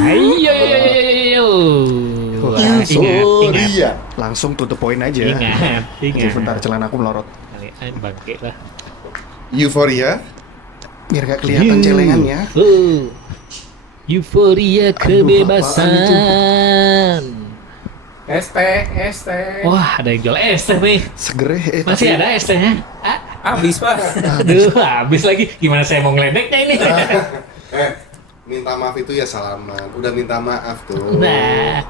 Ayo. Wah, ingat. Euforia. Langsung to the point aja. Ingat. Sebentar celana aku melorot. Kalian bangke lah. Euforia. Biar gak kelihatan celengannya. Euforia kebebasan. ST. Wah, ada yang jual es teh nih. Seger Masih ada es tehnya? Habis Pak. Aduh, habis lagi. Gimana saya mau ngeledeknya ini? Minta maaf itu ya salaman. Udah minta maaf tuh. Nah,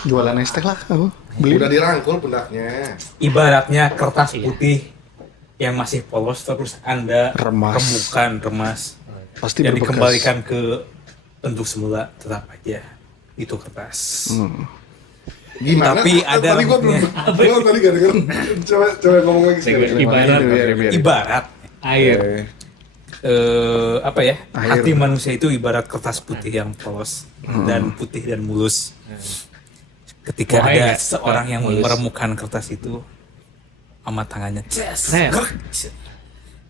Jualan es teh lah aku. Beli. Udah dirangkul pundaknya. Ibaratnya kertas Iya. putih yang masih polos terus Anda remas Pasti dan berbekas. dikembalikan ke bentuk semula, tetap aja itu kertas. Gimana? Tapi ada tadi gua belum. Gua tadi gak denger. Coba ngomong lagi sekali. ibarat Ibarat air. apa ya? Air. Hati manusia itu ibarat kertas putih yang polos dan putih dan mulus. Ketika Wah, ada ya. seorang yang Mulus. meremukan kertas itu sama tangannya, Set.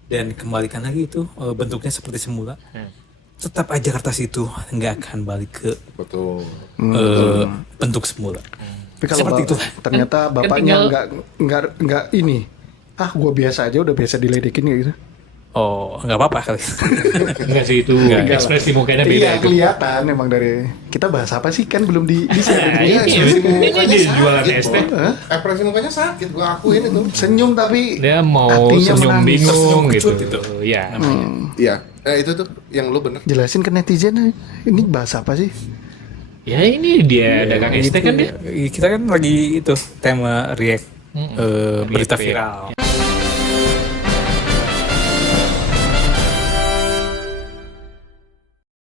dan kembalikan lagi itu bentuknya seperti semula. Tetap aja kertas itu nggak akan balik ke Betul. bentuk semula. Tapi kalau Seperti itu. ternyata Kan bapaknya tinggal- nggak ini. Gua biasa aja udah biasa diledekin kayak gitu. Oh, nggak apa-apa kali. Enggak sih itu Enggak. ekspresi mukanya beda. Iya itu. kelihatan emang dari kita bahas apa sih kan belum di share. Nah, Iya, ini ekspresi ini mukanya dia jualan sakit, es teh. Bro. Ekspresi mukanya sakit, gua akuin itu. Senyum tapi Dia mau hatinya senyum menangis. bingung Senyum gitu. kecut itu. Iya. Iya, itu tuh yang lu bener. jelasin ke netizen ini bahas apa sih? Ya ini dia dagang es teh kan dia. Kita kan lagi itu tema react berita React viral.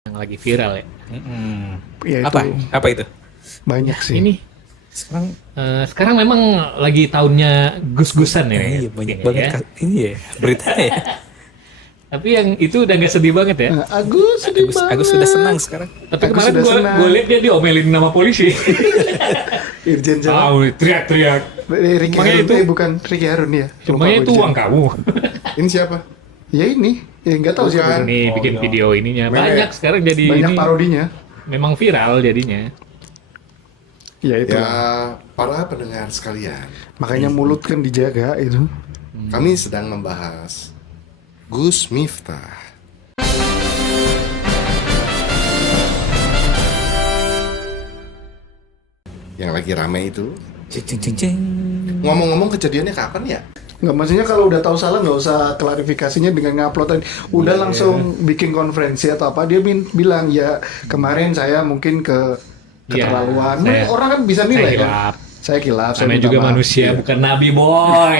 Yang lagi viral ya. Ya itu Apa itu? banyak sih. Ini sekarang memang lagi tahunnya gus-gusan ya. Iya banyak Ini banget ya. kan. Ini ya berita ya. Tapi yang itu udah nggak sedih banget ya. Agus sedih banget. Agus sudah senang sekarang. Tapi Aku kemarin sudah senang. gue lihat dia diomelin nama polisi. Irjen Jalan. Tahu teriak-teriak. Ricky Makanya Harun itu- bukan Ricky Harun ya. Cuma itu uang kamu. Ini siapa? Ya ini, ya nggak tahu siapa. Bukan. Nih bikin no. video ininya Meme. banyak sekarang jadi Banyak ini. parodinya. Memang viral jadinya. Ya itu. Ya, para pendengar sekalian. Makanya mulut kan dijaga itu. Kami sedang membahas Gus Miftah. Yang lagi rame itu. Cing cing cing cing. Ngomong-ngomong kejadiannya kapan ya? Nggak, maksudnya kalau udah tahu salah nggak usah klarifikasinya dengan ngupload. Udah Iya. langsung bikin konferensi atau apa. Dia bilang ya kemarin saya mungkin keterlaluan. Iya, saya- Orang kan bisa Saya nilai kan. hilaf. Saya kilaf. saya Namanya minta juga maaf. manusia Iya. bukan nabi boy.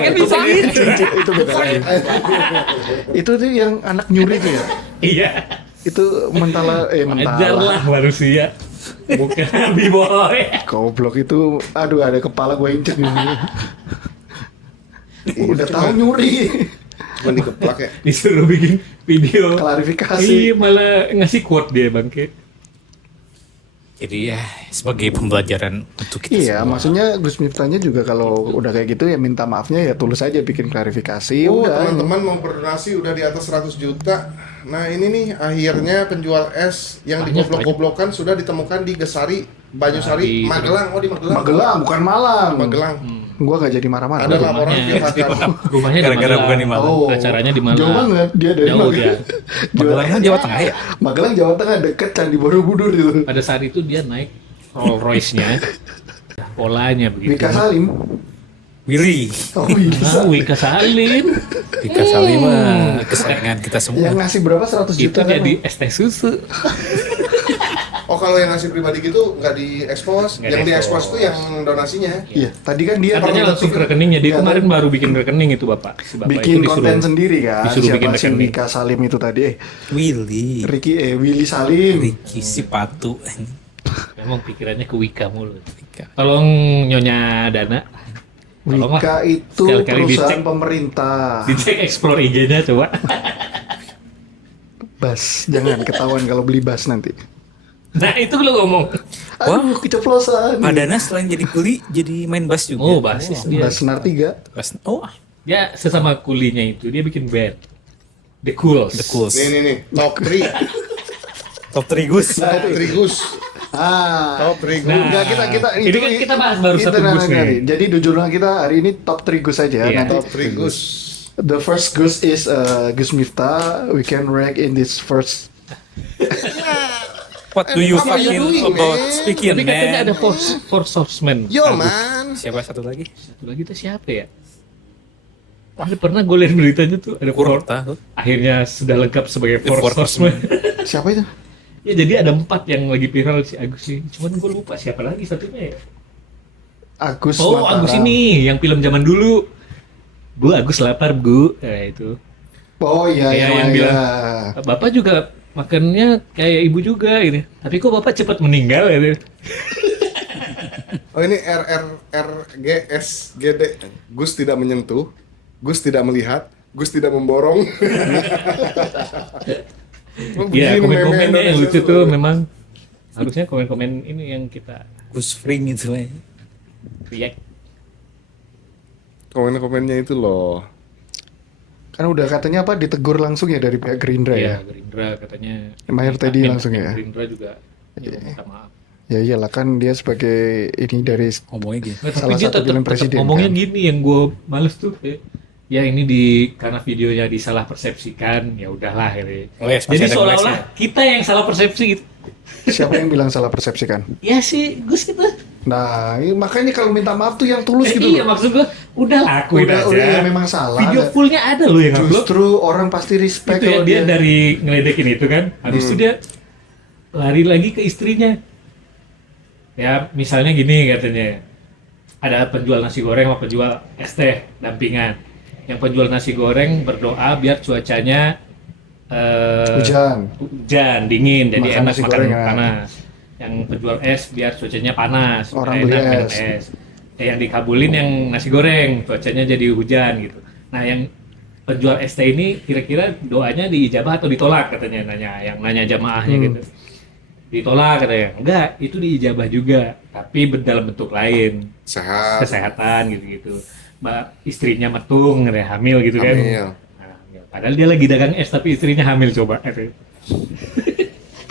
Kan bisa gitu. Itu beda lagi. Itu tuh yang anak nyuri tuh ya. Iya. Itu mentala Ajarlah manusia. Bukan nabi boy. Goblok itu, aduh ada kepala gue injek ini. Udah tahu nyuri. Cuma dikeplak ya. Disuruh bikin video. Klarifikasi. Iya malah ngasih quote dia bangke. Jadi ya sebagai pembelajaran untuk kita Iya, semua. maksudnya Gus Miftahnya juga kalau udah kayak gitu ya minta maafnya ya tulus aja bikin klarifikasi. Oh, Udah. teman-teman mau berdonasi udah di atas 100 juta. Nah, ini nih akhirnya penjual es yang Banyak, digoblok-goblokan sudah ditemukan di Gesari, Di- Banyusari, Magelang. Oh, di Magelang. Magelang bukan Malang. Magelang. Gua nggak jadi marah-marah. Ada laporan via Magelang. Rumahnya di Gara-gara Magelang. bukan di Malang. Oh, Acaranya di Malang. Jauh banget dia dari Jauh dia. Magelang kan Jawa Tengah ya? Magelang Jawa Tengah deket Candi Borobudur itu. Pada saat itu dia naik Rolls Royce-nya. Polanya begitu. Wika Salim. Willy. Oh iya. Wika Salim. Dika Salim mah kesayangan kita Yang semua. ngasih berapa 100 Itu juta kan? jadi es teh susu. Oh, kalau yang ngasih pribadi gitu nggak diekspos. Nggak Yang diekspos diekspos. tuh yang donasinya. Iya, tadi kan dia Katanya langsung ke rekeningnya. Dia Iya, kemarin baru bikin rekening itu Bapak. Si Bapak bikin itu konten sendiri kan. disuruh Siapa bikin si rekening. Wika Salim itu tadi? Willy. Willy Salim. Ricky si Patu. Memang pikirannya ke Wika mulu. Tolong Nyonya Dana. Tolonglah. Wika itu Sekali-kali perusahaan dicek. pemerintah. Dicek explore IG-nya coba. Bas, jangan ketahuan kalau beli bas nanti. Nah itu lo ngomong. Aduh, keceplosan. Pak Dana selain jadi kuli, jadi main bass juga. Oh basis dia. Bas Senar 3. Bass. Oh, Dia sesama kulinya itu dia bikin band. The Cools. The Cools. Nih, top 3. Top 3 Gus. Trigus. Ah. Top Trigus. Nah, Enggak, kita ini kan kita bahas baru itu satu Gus nih. Jadi di jurnal kita hari ini top 3 Gus aja. Iya. Nanti Top Trigus. the first Gus is Gus Miftah. We can rank in this first. What do you What are you fucking doing, about man? speaking, Tapi katanya man? ada four horsemen. Yo Agus. man. Siapa satu lagi? Satu lagi itu siapa ya? Ada pernah gue lihat beritanya tuh ada Kurang tahu. akhirnya sudah lengkap sebagai The four four horsemen. Siapa itu? Ya jadi ada 4 yang lagi viral si Agus sih. Cuman gue lupa siapa lagi satunya ya. Agus Oh, Mataram. Agus ini yang film zaman dulu. Bu, Agus lapar, Bu. Nah, itu. Oh iya, Kayak iya, yang iya. bilang, Bapak juga makannya kayak ibu juga ini. Tapi kok Bapak cepat meninggal gitu. Oh ini RRRGSGD. Gus tidak menyentuh, Gus tidak melihat, Gus tidak memborong. Ya, Begini komen-komennya meme yang Indonesia lucu tuh seluruh. memang harusnya komen-komen ini yang kita Gus Fring itu lah. react. Komen-komennya itu loh. Kan udah katanya apa ditegur langsung ya dari pihak Gerindra Ya, ya. Gerindra katanya. Mayor Teddy langsung ya? Gerindra juga ya, minta maaf. Ya iyalah kan dia sebagai ini dari Ngomongnya gitu. Nggak, Salah tapi dia satu film presiden, ngomongnya kan? gini yang gue males tuh. Ya ini karena videonya disalah persepsikan, ya udahlah ini. Oh, yes, masih Jadi ada seolah-olah ngelesnya. kita yang salah persepsi gitu. siapa yang bilang salah persepsikan. Ya sih, Gus gitu. Nah, makanya kalau minta maaf tuh yang tulus gitu Iya, loh. maksud gue udah lakuin Udah, aja. ya memang salah. Video fullnya ada loh yang upload. Justru orang pasti respect Itu ya kalau dia dari ngeledekin itu kan. Habis itu dia lari lagi ke istrinya. Ya, misalnya gini katanya. Ada penjual nasi goreng sama penjual es teh dampingan. Yang penjual nasi goreng berdoa biar cuacanya hujan dingin jadi Makan enak nasi makan goreng, ya. panas. Yang penjual es biar cuacanya panas, Orang supaya beli enak minum es. es. Yang dikabulin yang nasi goreng cuacanya jadi hujan gitu. Nah yang penjual es teh ini kira-kira doanya diijabah atau ditolak katanya yang nanya jamaahnya gitu. Ditolak katanya. Enggak, itu diijabah juga, tapi dalam bentuk lain. Sehat. Kesehatan gitu-gitu. Mbak istrinya metung, katanya, hamil gitu kan. Hamil. Nah, ya, padahal dia lagi dagang es tapi istrinya hamil coba.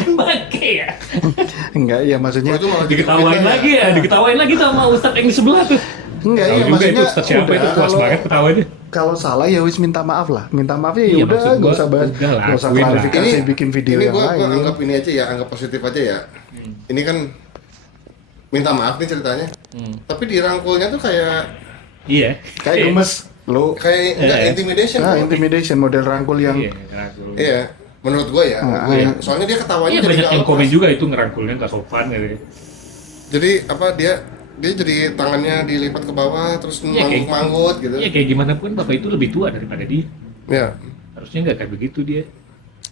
Bangke ya. Enggak, ya maksudnya Oh, itu malah jadi Diketawain fitnah lagi ya, diketawain lagi sama Ustadz yang di sebelah tuh. enggak Tahu ya juga maksudnya itu Ustadz siapa itu puas kalau- banget ketawanya. Kalau salah ya wis minta maaf lah. Minta maafnya ya Iya, udah maksud enggak gua, usah bahas, udah lah, nggak usah akuin lah. klarifikasi bikin video ini yang gua lain. anggap ini aja ya, anggap positif aja ya. Ini kan minta maaf nih ceritanya. Tapi dirangkulnya tuh kayak Iya. Kayak gemes lu. enggak intimidation. Nah, bro. intimidation model rangkul yang Iya, ngerangkul. Iya, menurut gua ya. Nah, Gua ya. iya. Soalnya dia ketawanya Iya jadi banyak nggak yang lepas. komen juga itu ngerangkulnya nggak sopan gitu. Jadi apa dia jadi tangannya dilipat ke bawah terus Iya, kayak- manggut-manggut gitu. Iya kayak gimana pun bapak itu lebih tua daripada dia. Ya. Harusnya nggak kayak begitu dia.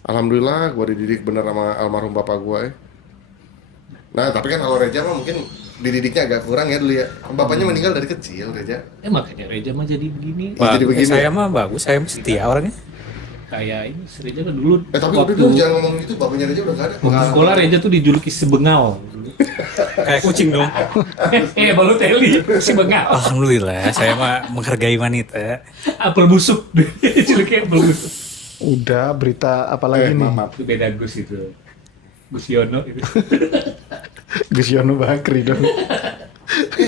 Alhamdulillah gua dididik bener sama almarhum bapak gua ya. Nah, tapi kan kalau Reja mah mungkin dididiknya agak kurang ya dulu ya. Bapaknya meninggal dari kecil, Reja. Makanya Reja mah jadi begini. Jadi Bagus, begini. saya mah bagus, saya mah setia orangnya. Kayak ini si Reja kan dulu Tapi udah dong jangan ngomong gitu, bapaknya Reja udah gak ada. waktu sekolah Reja tuh dijuluki si bengal. Kayak kucing dong. Balu teli si bengal. Alhamdulillah, saya mah menghargai wanita. Apel busuk. Dijuluki apel busuk. udah berita apalagi nih. Itu beda Gus itu. Gus Yono itu. Gus Yono Bakri dong.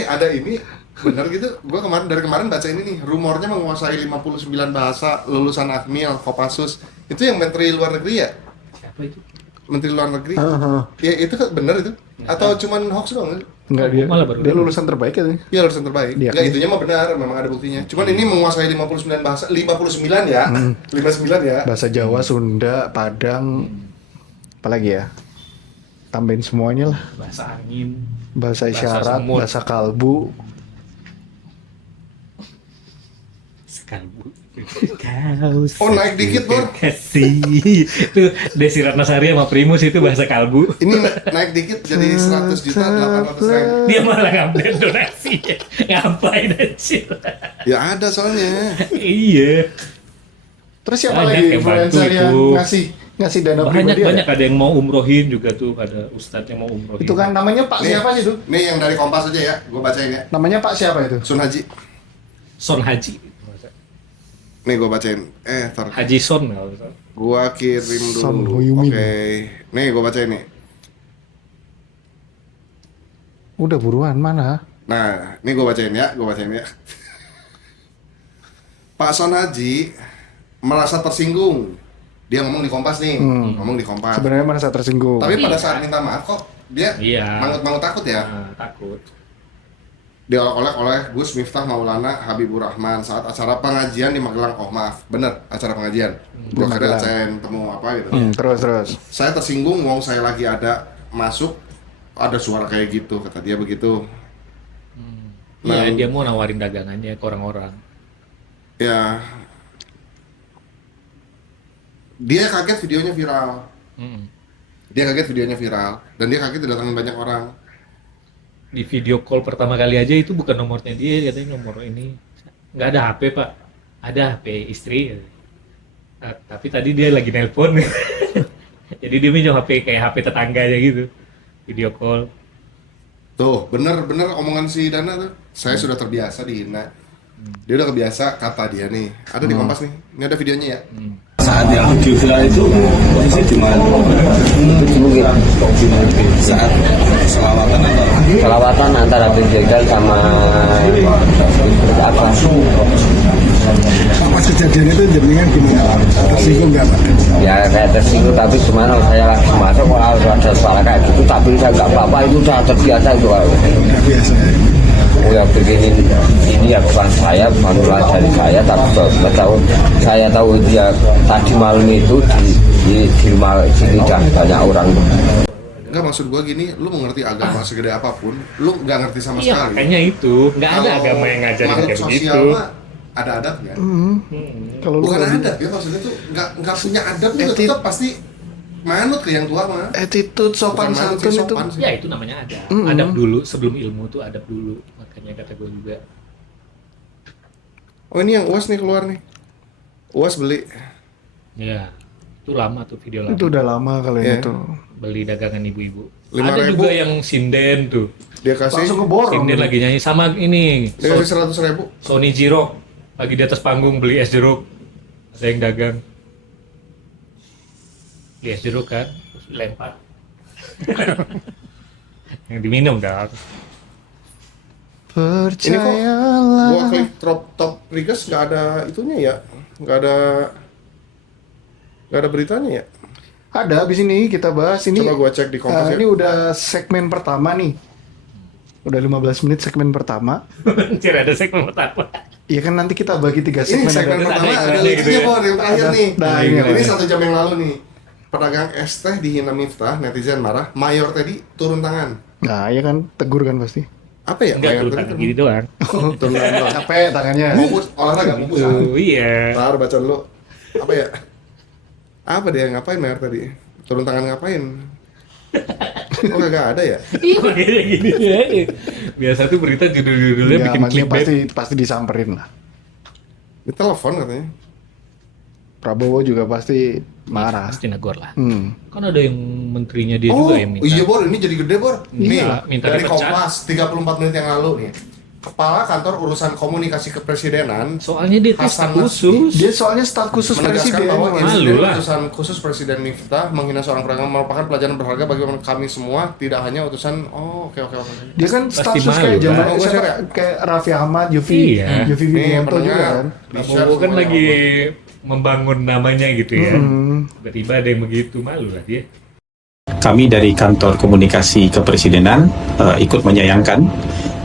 Ada ini bener gitu. Gua dari kemarin baca ini nih, rumornya menguasai 59 bahasa, lulusan Akmil, Kopassus. Itu yang menteri luar negeri ya? Siapa itu? Menteri luar negeri. Heeh. Ya itu kan bener itu. Atau cuman hoax doang? Enggak Oh, dia. malah baru Dia dengar. lulusan terbaik ya. Iya lulusan terbaik. Iya. Enggak, itunya mah benar, memang ada buktinya. Cuman ini menguasai 59 bahasa, 59 ya. 59 ya. Bahasa Jawa, Sunda, Padang, apalagi ya? Tambahin semuanya lah. Bahasa angin. Bahasa Bahasa isyarat, semut. bahasa kalbu. Kalbu. Kau Oh, naik dikit, Bor. kasih. Itu Desi Ratnasari sama Primus itu bahasa kalbu. Ini naik dikit jadi 100 juta 800.000. Dia malah ngambil donasi. Ngapain anjir? Ya ada soalnya. Iya. Terus siapa Banyak lagi yang influencer bantu yang itu. ngasih dana pribadi Banyak ada? ada yang mau umrohin juga tuh, ada ustadz yang mau umrohin. Itu kan namanya Pak Nih, siapa sih itu? Nih yang dari Kompas aja ya, gue bacain ya. Namanya Pak siapa itu? Sun Haji. Son Haji. Nih gue bacain. Tar. Haji Son kalau nggak salah. Gua kirim Son dulu. Heung-min. Oke. Nih gua baca ini. Udah buruan mana? Nah, ini gua bacain ya. Pak Son Haji merasa tersinggung. Dia ngomong di Kompas nih. Ngomong di Kompas. Sebenarnya merasa tersinggung. Tapi pada saat minta maaf kok dia Iya. mangut-mangut takut ya. Nah, takut. Diolok-olek oleh Gus Miftah Maulana Habibur Rahman saat acara pengajian di Magelang. Oh maaf, bener, acara pengajian. Gua kira Magelang. acara temu apa gitu. Terus. Saya tersinggung, wong saya lagi ada masuk, ada suara kayak gitu, kata dia begitu. Nah, Iya, dia mau nawarin dagangannya ke orang-orang. ya, dia kaget videonya viral. Dan dia kaget didatangin banyak orang. Di video call pertama kali aja itu bukan nomornya dia, katanya nomor ini. Nggak ada HP, Pak. Ada HP istri. Tapi tadi dia lagi nelpon. Jadi dia minjem HP kayak HP tetangganya gitu. Video call. Tuh, bener omongan si Dana tuh. Saya sudah terbiasa dihina. Dia udah kebiasa, kata dia nih. Ada di Kompas nih. Ini ada videonya ya. Saat yang video viral itu posisi di mana? Saat selawatan atau Selawatan antara bin Jegal sama apa? Pas kejadian itu jenengan gimana? Tersinggung nggak Pak? Ya kayak tersinggung, tapi gimana saya lagi masuk wah ada suara kayak gitu, tapi saya nggak apa-apa, itu udah terbiasa itu. Nggak biasa ya. Ya begini ini ya bukan saya, bukan ulah dari saya, tapi saya tahu dia tadi malam itu di rumah sini dah banyak orang. Enggak, maksud gua gini, lu mau ngerti agama segede apapun, lu nggak ngerti sama Iya, sekali. makanya itu. Nggak ada Kalau agama yang ngajarin makhluk kayak sosial gitu. mah ada adabnya. Kalau lu Bukan nggak adab ya, maksudnya tuh nggak punya adab tuh Etit- tetap pasti manut ke yang tua mah. attitude sopan Bukan manut sih, santun itu. sopan sih. Ya itu namanya adab. Adab dulu, sebelum ilmu tuh adab dulu. Makanya kata gue juga. Oh ini yang UAS nih keluar nih. UAS beli. Ya, itu lama tuh video lama. Itu udah lama kalau Iya. itu. Beli dagangan ibu-ibu. 5.000. Ada juga yang sinden tuh. Dia kasih Langsung keborong. Sinden lagi nyanyi sama ini. dia kasih 100.000. Sony Jirok lagi di atas panggung beli es jeruk. Ada yang dagang. Beli es jeruk kan, terus lempar. Yang diminum dah. Ini kok Percayalah. gua klik top request nggak ada itunya ya, nggak ada beritanya ya. Ada abis ini kita bahas ini. Coba gua cek di Kompas ya. Ini udah segmen pertama nih. Udah 15 menit segmen pertama. Anjir, ada segmen pertama. Iya kan nanti kita bagi 3 Ini segmen. segmen ada pertama ada iklannya gitu lucunya ya. Bor, yang terakhir Ada. nih. Nah, ini ini. 1 jam yang lalu nih. Pedagang es teh dihina Miftah, netizen marah. Mayor tadi turun tangan. Nah, iya kan tegur kan pasti. Apa ya? Enggak Mayor tuh tadi tangan gini doang. turun tangan doang. Capek tangannya. Bungkus, olahraga bungkus. Oh iya. Ntar baca dulu. Apa ya? Apa dia ngapain Mayor tadi? Turun tangan ngapain? Oh kagak ada ya? Makanya gini ya. Biasa tuh berita judul-judulnya Ya, bikin maksudnya clickbait. pasti disamperin lah. Di telepon katanya. Prabowo juga pasti marah. Pasti negor lah. Hmm. Kan ada yang menterinya dia Oh, juga yang minta. iya Bor, ini jadi gede Bor. Nih, minta dari dipecat. Kompas 34 menit yang lalu nih. Kepala Kantor Urusan Komunikasi Kepresidenan Soalnya dia tuh Hasan staf khusus. Dia soalnya staf khusus menegaskan presiden. bahwa Mas. Malu insiden lah. utusan khusus Presiden Miftah menghina seorang pedagang merupakan pelajaran berharga bagi kami semua, tidak hanya utusan. Oh, oke. Dia kan Pasti staf khusus malu, kayak kan? zaman Oh, gua siapa? share ya? Kayak Raffi Ahmad, Yofi Iya. Yofi Nih, Widianto juga pendengar. kan. Di-share Prabowo kan semuanya, lagi Allah. membangun namanya gitu ya. Hmm. Tiba-tiba ada yang begitu, malu lah dia. Kami dari Kantor Komunikasi Kepresidenan ikut menyayangkan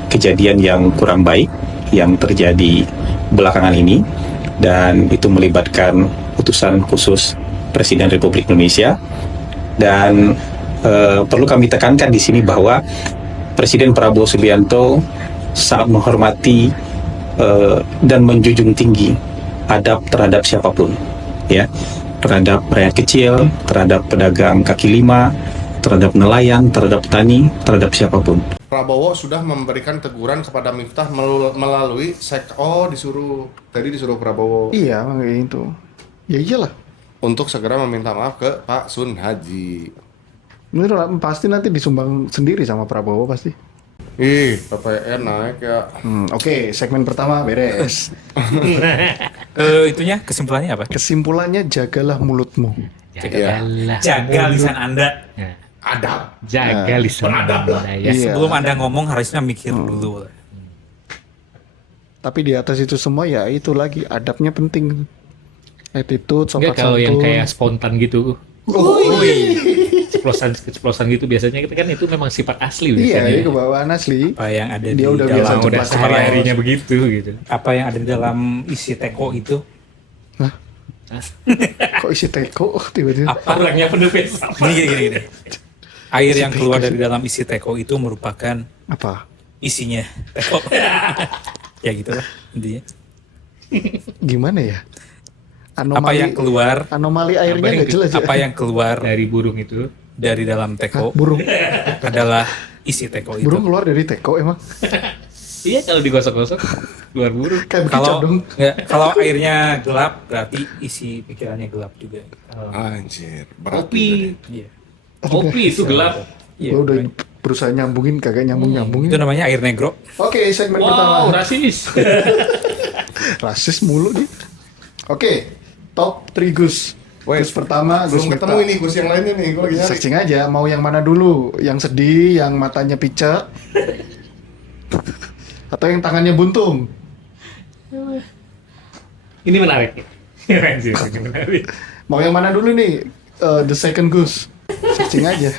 kejadian yang kurang baik yang terjadi belakangan ini, dan itu melibatkan utusan khusus Presiden Republik Indonesia. Dan perlu kami tekankan di sini bahwa Presiden Prabowo Subianto sangat menghormati dan menjunjung tinggi adab terhadap siapapun, ya, terhadap rakyat kecil, terhadap pedagang kaki lima, terhadap nelayan, terhadap petani, terhadap siapapun. Prabowo sudah memberikan teguran kepada Miftah melalui tadi disuruh Prabowo Iya, kayak itu. Ya iyalah. untuk segera meminta maaf ke Pak Sun Haji. Ini pasti nanti disumbang sendiri sama Prabowo pasti. Ih, PPN naik ya. Oke, segmen pertama beres. Itunya kesimpulannya apa? Kesimpulannya jagalah mulutmu. Jagalah. Jaga lisan Anda. Ya. Adab. Jaga lisan Anda ya. Iya. Sebelum Anda ngomong harusnya mikir dulu. Tapi di atas itu semua ya itu lagi adabnya penting. Attitude, sopan Enggak kalau yang santun. kayak spontan gitu. Ceplosan gitu biasanya kita kan itu memang sifat asli Iya, biasanya. ini kebawaan asli. Apa yang ada Dia di udah biasa dalam Udah ceplas sehari-harinya begitu gitu. apa yang ada di dalam isi teko itu? Kok isi teko tiba-tiba? Apa Orangnya penuh besar. gini. Air yang keluar dari dalam isi teko itu merupakan Apa? isinya teko. Ya gitu lah intinya. Gimana ya? Apa yang keluar anomali airnya nggak jelas ya? apa yang keluar Dari burung itu. dari dalam Hah, teko burung adalah isi teko itu. burung keluar dari teko emang? Iya kalau digosok-gosok keluar burung. Kayak Kalau bekicot dong. kalau airnya gelap berarti isi pikirannya gelap juga. Anjir, berat Kopi. Iya. Kopi itu gelap. Iya. Gua udah berusaha nyambungin kagak nyambung. Itu namanya air negro. Oke, segmen Wow, pertama. rasis. Rasis mulu nih. Oke, top 3 Gus. Wait, Gus pertama, Gus Belum ketemu ini Gus yang lainnya nih, gue lagi nyari. Searching aja, mau yang mana dulu? Yang sedih, yang matanya picek, atau yang tangannya buntung? Ini menarik. Anjir, ini menarik. Mau yang mana dulu nih? The second Gus. Searching aja.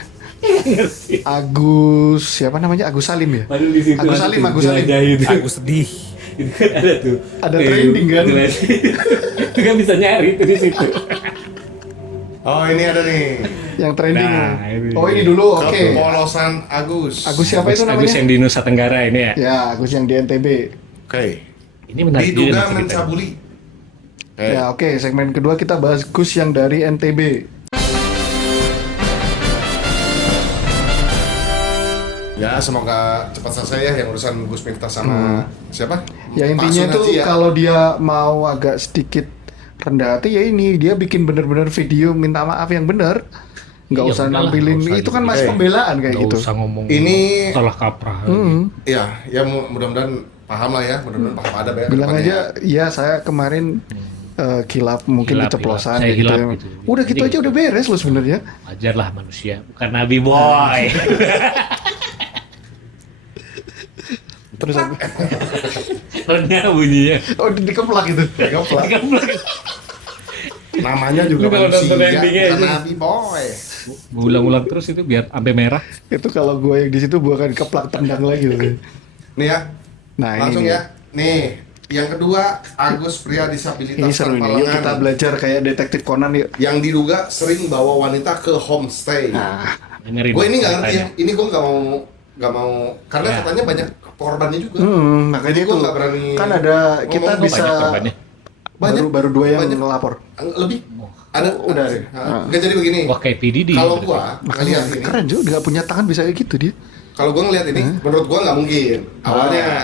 Agus, siapa namanya? Agus Salim ya? Padahal di situ Agus ada Salim, tuh, Agus Salim. jelajah itu. Aku sedih. Itu kan ada tuh. Ada trending kan? Itu kan bisa nyari itu di situ. Oh ini ada nih. Yang trending. Nah, ini. Oh ini dulu, oke. Kepolosan Agus. Agus siapa itu Agus namanya? yang di Nusa Tenggara ini ya. Ya, Agus yang di NTB. Oke. Ini menarik juga Diduga nih ceritanya. mencabuli. Ya, oke. Segmen kedua kita bahas Gus yang dari NTB. Ya semoga cepat selesai ya yang urusan Gus Miftah sama siapa? Ya Pak intinya Sunarji tuh ya. kalau dia mau agak sedikit rendah hati ya ini dia bikin bener-bener video minta maaf yang bener, nggak Iya, usah udahlah, nampilin nggak usah itu kan gitu. masih pembelaan kayak Nggak gitu. usah ngomong Ini- salah kaprah. Ya, ya mudah-mudahan paham lah ya, mudah-mudahan paham ada ya. Bilang kedepannya. aja ya saya kemarin kilap mungkin Hilap, keceplosan hilap. kayak Saya gitu. hilap ya. gitu. Udah gitu Jadi aja udah beres loh sebenarnya. Wajarlah manusia, bukan nabi boy. Terus aku, Renyah bunyinya. oh dikeplak gitu. Dikeplak. Namanya juga Lu kalau manusia, nonton endingnya bukan aja. nabi boy. Ulang-ulang terus itu biar sampai merah. Itu kalau gue yang di situ gue akan keplak tendang lagi tuh. Nih ya, Nah langsung ini ya. Nih, yang kedua Agus pria disabilitas ini seru tanpa nih. Yuk lengan kita belajar kayak detektif Conan yuk. yang diduga sering bawa wanita ke homestay. Nah, Dengerin. Gue ini nggak ngerti ya. ceritanya. Ini gue nggak mau karena Ya. katanya banyak korbannya juga. makanya Jadi gua itu nggak berani kan ada kita ngomong. bisa Banyak korbannya. Banyak. baru dua yang Banyak. ngelapor. Lebih ada udah ada. Nggak jadi begini. Wah kayak PDD. Kalau berarti. gua Makanya ngeliat ini, keren juga nggak punya tangan bisa kayak gitu dia. kalau gua ngeliat ini, menurut gua nggak mungkin.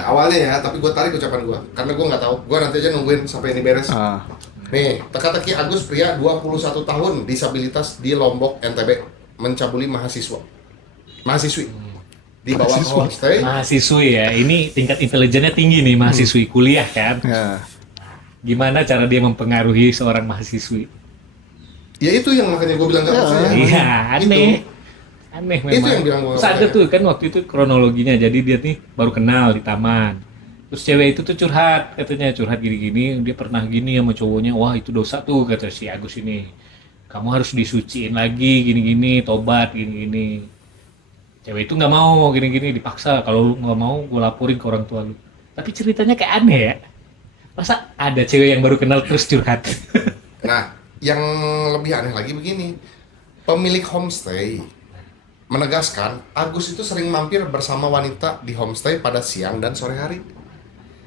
Awalnya ya, tapi gua tarik ucapan gua karena gua nggak tahu. Gua nanti aja nungguin sampai ini beres. Nih, teka-teki Agus pria 21 tahun disabilitas di Lombok NTB mencabuli mahasiswi di bawah homestay. Mahasiswi ya, ini tingkat intelijennya tinggi nih mahasiswi kuliah kan. Ya. Gimana cara dia mempengaruhi seorang mahasiswi? Ya itu yang makanya gua bilang nggak percaya. Iya, aneh. Itu. Aneh memang. Itu yang bilang gua nggak Terus ada percaya. tuh kan waktu itu kronologinya. Jadi dia nih baru kenal di taman. Terus cewek itu tuh curhat, katanya curhat gini-gini, dia pernah gini sama cowoknya. Wah, itu dosa tuh kata si Agus ini. Kamu harus disuciin lagi gini-gini, tobat gini-gini. Cewek itu nggak mau gini-gini, dipaksa. Kalau lu nggak mau, gue laporin ke orang tua lu. Tapi ceritanya kayak aneh ya. Masa ada cewek yang baru kenal terus curhat? Nah, yang lebih aneh lagi begini. Pemilik homestay menegaskan Agus itu sering mampir bersama wanita di homestay pada siang dan sore hari.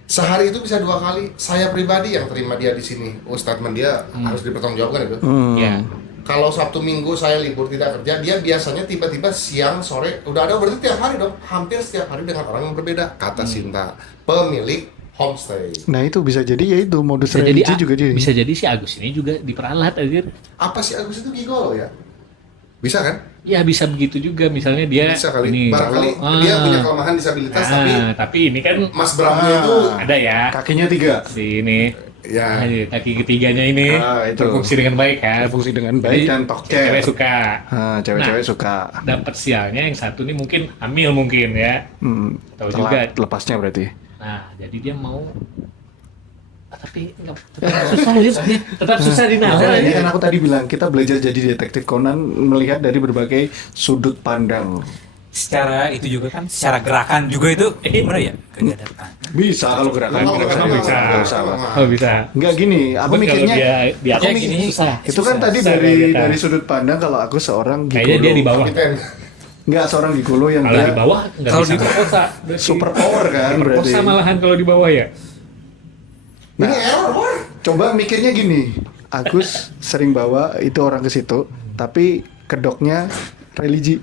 Sehari itu bisa 2 kali. Saya pribadi yang terima dia di sini. Statement dia harus dipertanggungjawabkan itu. Ya. Kalau Sabtu Minggu saya libur tidak kerja, dia biasanya tiba-tiba siang sore udah ada, berarti tiap hari dong, hampir setiap hari dengan orang yang berbeda. Kata Sinta, pemilik homestay. Nah itu bisa jadi ya itu modus Bisa jadi, religi juga dia. bisa jadi si Agus ini juga diperalat anjir. Apa sih Agus itu gigolo ya? Bisa kan? Ya bisa begitu juga, misalnya dia Bisa kali. ini Barangkali dia punya kelemahan disabilitas, tapi ini kan Mas Bramnya itu ada ya Kakinya 3. si ini Ya. kaki ketiganya ini itu. berfungsi dengan baik kan. Berfungsi dengan baik Jadi, dan tokcer. cewek suka. Cewek-cewek Nah, suka. Dapat sialnya yang satu nih mungkin hamil mungkin ya. Tahu juga. Telat lepasnya berarti. Nah, jadi dia mau tapi tetap susah ya. Tetap susah dinalar Ini ya. kan aku tadi bilang kita belajar jadi detektif Conan melihat dari berbagai sudut pandang. Secara itu juga kan, secara gerakan juga itu gimana ya? Kagak datang. Bisa kalau gerakan Kalau gerakan bisa. nggak usah lah. Oh bisa. Enggak gini, aku Cuman kalau mikirnya dia Ya gini, susah. itu kan tadi Susah dari kelihatan. dari sudut pandang kalau aku seorang Kayaknya dia di gigolo. bawah. Kapiten. Enggak seorang gigolo yang Kalau di nggak bawah nggak Kalau bisa di- perkosa. super power kan berarti. Perkosa malahan kalau di bawah ya. Nah, Ini error, Bor. coba mikirnya gini, Agus sering bawa itu orang ke situ, tapi kedoknya religi.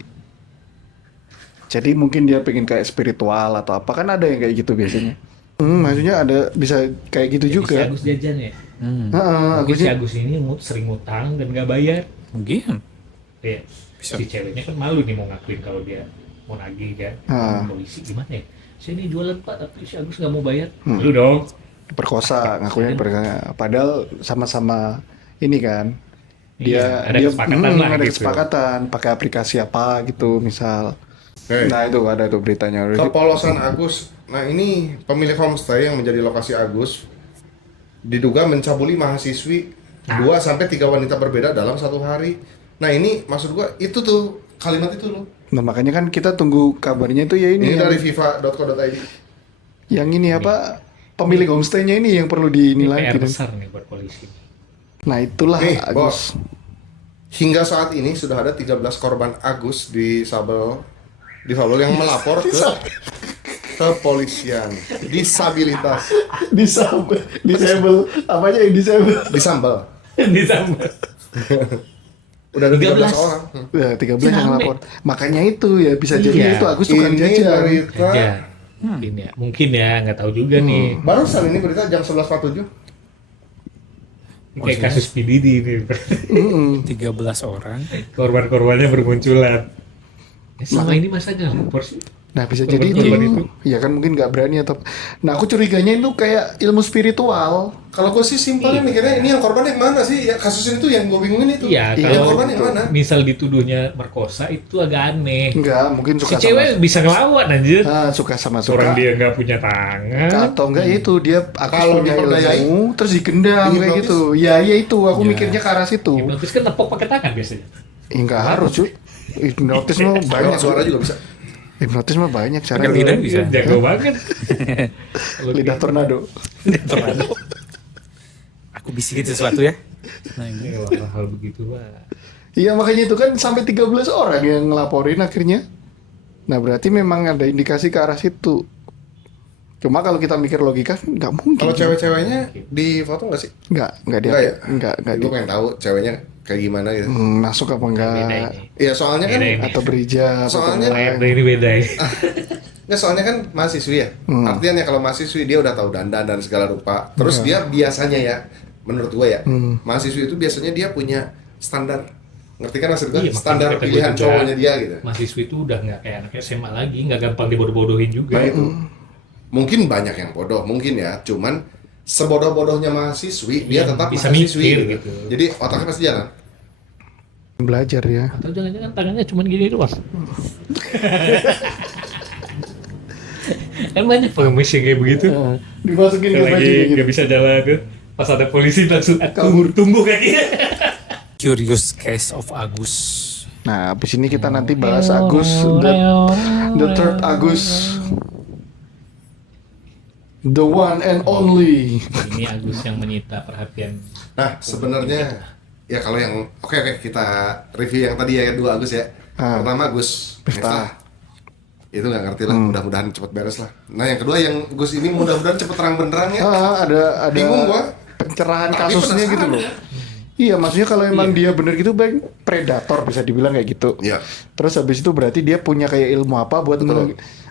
Jadi mungkin dia pengen kayak spiritual atau apa, kan ada yang kayak gitu biasanya. Maksudnya ada bisa kayak gitu Si juga. Agus jajan ya. Heeh, Mungkin si Agusnya Agus ini sering ngutang dan nggak bayar. Mungkin. Iya. Bisa. Si ceweknya kan malu nih mau ngakuin kalau dia mau nagih kan. Polisi gimana ya? Saya ini jualan Pak, tapi si Agus nggak mau bayar. Lu dong. perkosa, ngakunya padahal sama-sama ini kan. Iya, ada kesepakatan lah ada gitu. kesepakatan pakai aplikasi apa gitu misal. Oke. Nah itu ada tuh beritanya. Kepolosan Agus. Nah ini pemilik homestay yang menjadi lokasi Agus diduga mencabuli mahasiswi 2 sampai 3 wanita berbeda dalam satu hari. Nah ini maksud gua itu tuh kalimat itu loh. Nah makanya kan kita tunggu kabarnya itu ya Ini ini dari fifa.co.id. yang ini apa pemilik homestay-nya ini yang perlu dinilai. PR besar nih buat polisi. Nah itulah Nih, Agus. Bos. Hingga saat ini sudah ada 13 korban Agus di Fabel yang melapor ke kepolisian. Disabilitas. Disable. Apanya yang disable? Disambal. Di sana. Udah ada 13 13. orang. Ya 13 yang Rame. lapor. Makanya itu ya bisa jadi Iya. itu Agus tukang Ini jajan. berita Ya. Mungkin ya, nggak tahu juga nih. barusan ini berita jam 11.47. Kayak kasus PDD ini. 13 orang. Korban-korbannya bermunculan. Ya, selama ini masa nggak lapor sih? Nah bisa jadi itu. Korban itu. Ya kan mungkin nggak berani atau. Nah aku curiganya itu kayak ilmu spiritual. Kalau gue sih simpelnya mikirnya ini yang korban yang mana sih? Ya kasus itu yang gue bingungin itu. Iya, yang kalau korban yang mana? misal dituduhnya merkosa itu agak aneh. Enggak, mungkin Si suka cewek bisa ngelawan anjir. suka sama suka. Orang dia nggak punya tangan. Atau enggak itu dia aku Kalau punya diperdayai, ilmu terus digendam kayak dihipnotis. gitu. Ya itu aku mikirnya ke arah situ. Hipnotis kan tepok pakai tangan biasanya. Enggak harus cuy. Hipnotis mah banyak. Lewat suara juga bisa. Hipnotis mah banyak Pakai caranya. lidah bisa. Jago banget. Lidah tornado. Tornado. Aku bisikin sesuatu ya. Nah, ini. Hal begitu lah. Iya makanya itu kan sampai 13 orang yang ngelaporin akhirnya. Nah berarti memang ada indikasi ke arah situ. Cuma kalau kita mikir logika nggak mungkin. Kalau cewek-ceweknya di foto nggak sih? nggak dia Enggak ya? nggak Gue pengen tahu ceweknya kayak gimana gitu. masuk apa Beda enggak ini. Iya soalnya kan, Beda ini. atau berhijab atau Soalnya- enggak. Nah, ini beda ya. nggak soalnya kan mahasiswi ya. Artinya kalau mahasiswi dia udah tahu dandan dan segala rupa. Terus dia biasanya ya, menurut gue ya, mahasiswi itu biasanya dia punya standar. Ngerti kan maksud gue? Iya, makanya Standar kata gue pilihan juga, cowoknya dia gitu. Mahasiswa itu udah nggak kayak anak SMA lagi, nggak gampang dibodoh-bodohin juga. Nah itu mungkin banyak yang bodoh, mungkin ya. Cuman sebodoh-bodohnya mahasiswi dia Iya, tetap bisa mahasiswi mikir gitu. gitu. Jadi otaknya pasti jalan. belajar ya. Atau jangan-jangan tangannya cuma gini doang. Kan banyak pengemis yang kayak begitu. Dimasukin ke Yang baju lagi kayak gitu. nggak bisa jalan tuh. Pas ada polisi langsung tumbuh kakinya. Curious Case of Agus. Nah, habis ini kita nanti bahas Agus, the third Agus, the one and only. Ini Agus yang menyita perhatian. Nah sebenarnya ya kalau yang oke kita review yang tadi ya 2 Agus ya. Pertama Agus Miftah. Itu nggak ngerti lah, mudah-mudahan cepet beres lah. Nah yang kedua yang Gus ini mudah-mudahan cepet terang benderang ya. Ada Bingung gua. pencerahan Tapi kasusnya penasaran gitu loh. ya. Iya, maksudnya kalau emang dia bener gitu baik predator bisa dibilang kayak gitu. Iya. Terus habis itu berarti dia punya kayak ilmu apa buat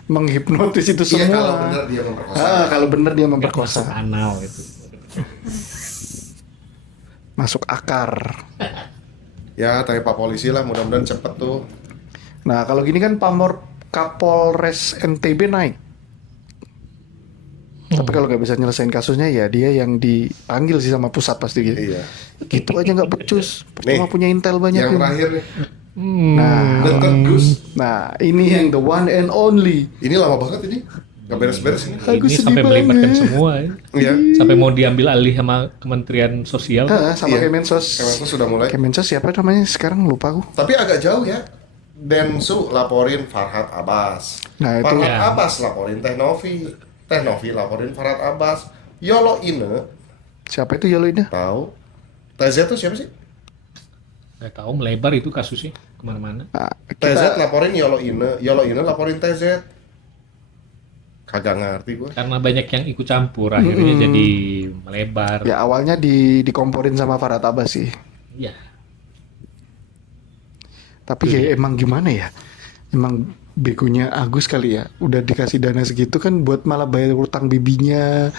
menghipnotis itu Iya semua. kalau benar dia memperkosa. Kalau bener dia Masuk memperkosa. anal itu. Masuk akar. Ya tapi Pak Polisi lah mudah-mudahan cepet tuh. Nah, kalau gini kan pamor Kapolres NTB naik. Tapi kalau nggak bisa nyelesain kasusnya ya dia yang dipanggil sih sama pusat pasti gitu. Iya. Gitu aja nggak becus. Cuma Nih, punya intel banyak. Yang ini. terakhir nih, Nah, The Third Goose. nah ini yang the one and only. Ini lama banget ini, nggak beres-beres ini. Aku Ini sedih sampai melibatkan banget. semua ya. Iya. Sampai mau diambil alih sama Kementerian Sosial. Sama Iya. Kemensos. Kemensos sudah mulai. Kemensos siapa namanya sekarang lupa aku. Tapi agak jauh ya. Densu laporin Farhad Abbas. Nah, itu Farhad ya. Abbas laporin Teh Novi. Teh Novi laporin Farhad Abbas. Yolo Ine siapa itu Yolo ini? tahu. TZ itu siapa sih? Nggak tahu melebar itu kasusnya kemana-mana. Nah, TZ laporin Yolo Ine laporin TZ. Kagak ngerti gue. Karena banyak yang ikut campur akhirnya jadi melebar. ya awalnya dikomporin sama Farhad Abbas sih. Iya. Tapi ya emang gimana ya? Emang begonya Agus kali ya. Udah dikasih dana segitu kan buat malah bayar utang bibinya.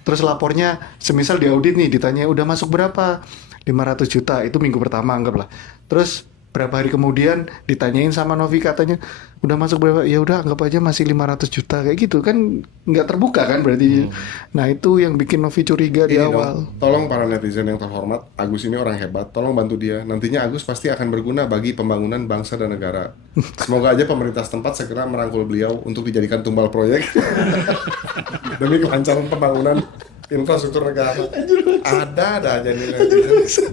Terus lapornya semisal di audit nih ditanya udah masuk berapa? 500 juta itu minggu pertama anggaplah. Terus berapa hari kemudian ditanyain sama Novi katanya udah masuk berapa? Ya udah anggap aja masih 500 juta kayak gitu kan nggak terbuka kan berarti. Nah itu yang bikin Novi curiga di Ini awal. dong, tolong para netizen yang terhormat, Agus ini orang hebat, tolong bantu dia. Nantinya Agus pasti akan berguna bagi pembangunan bangsa dan negara. Semoga aja pemerintah setempat segera merangkul beliau untuk dijadikan tumbal proyek demi kelancaran pembangunan infrastruktur negara. Ada aja nih netizen.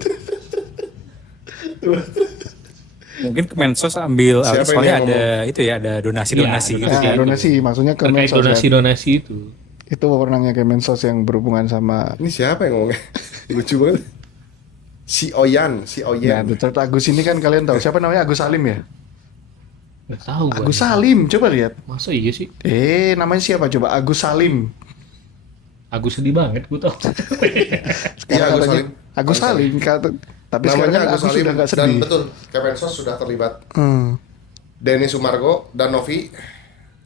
Mungkin Kemensos ambil Siapa soalnya ini yang ada itu ya, ada donasi-donasi Iya, gitu. Nah, donasi maksudnya ke Terkait Mensos kan. donasi-donasi itu. Itu wewenangnya Kemensos yang berhubungan sama. Ini siapa yang ngomongnya? Lucu banget. Si Oyan. Nah, Dr. Agus ini kan kalian tahu siapa namanya Agus Salim ya? Nggak tahu gua. Agus Salim, coba lihat. Masa iya sih? Namanya siapa coba? Agus Salim. Agus sedih banget gua tau. Iya, Agus katanya- Salim. Agus Salim tapi sekarang Namanya kan Agus Agus Salim sudah nggak dan sedih. betul, Kemensos sudah terlibat. Hmm. Denny Sumargo dan Novi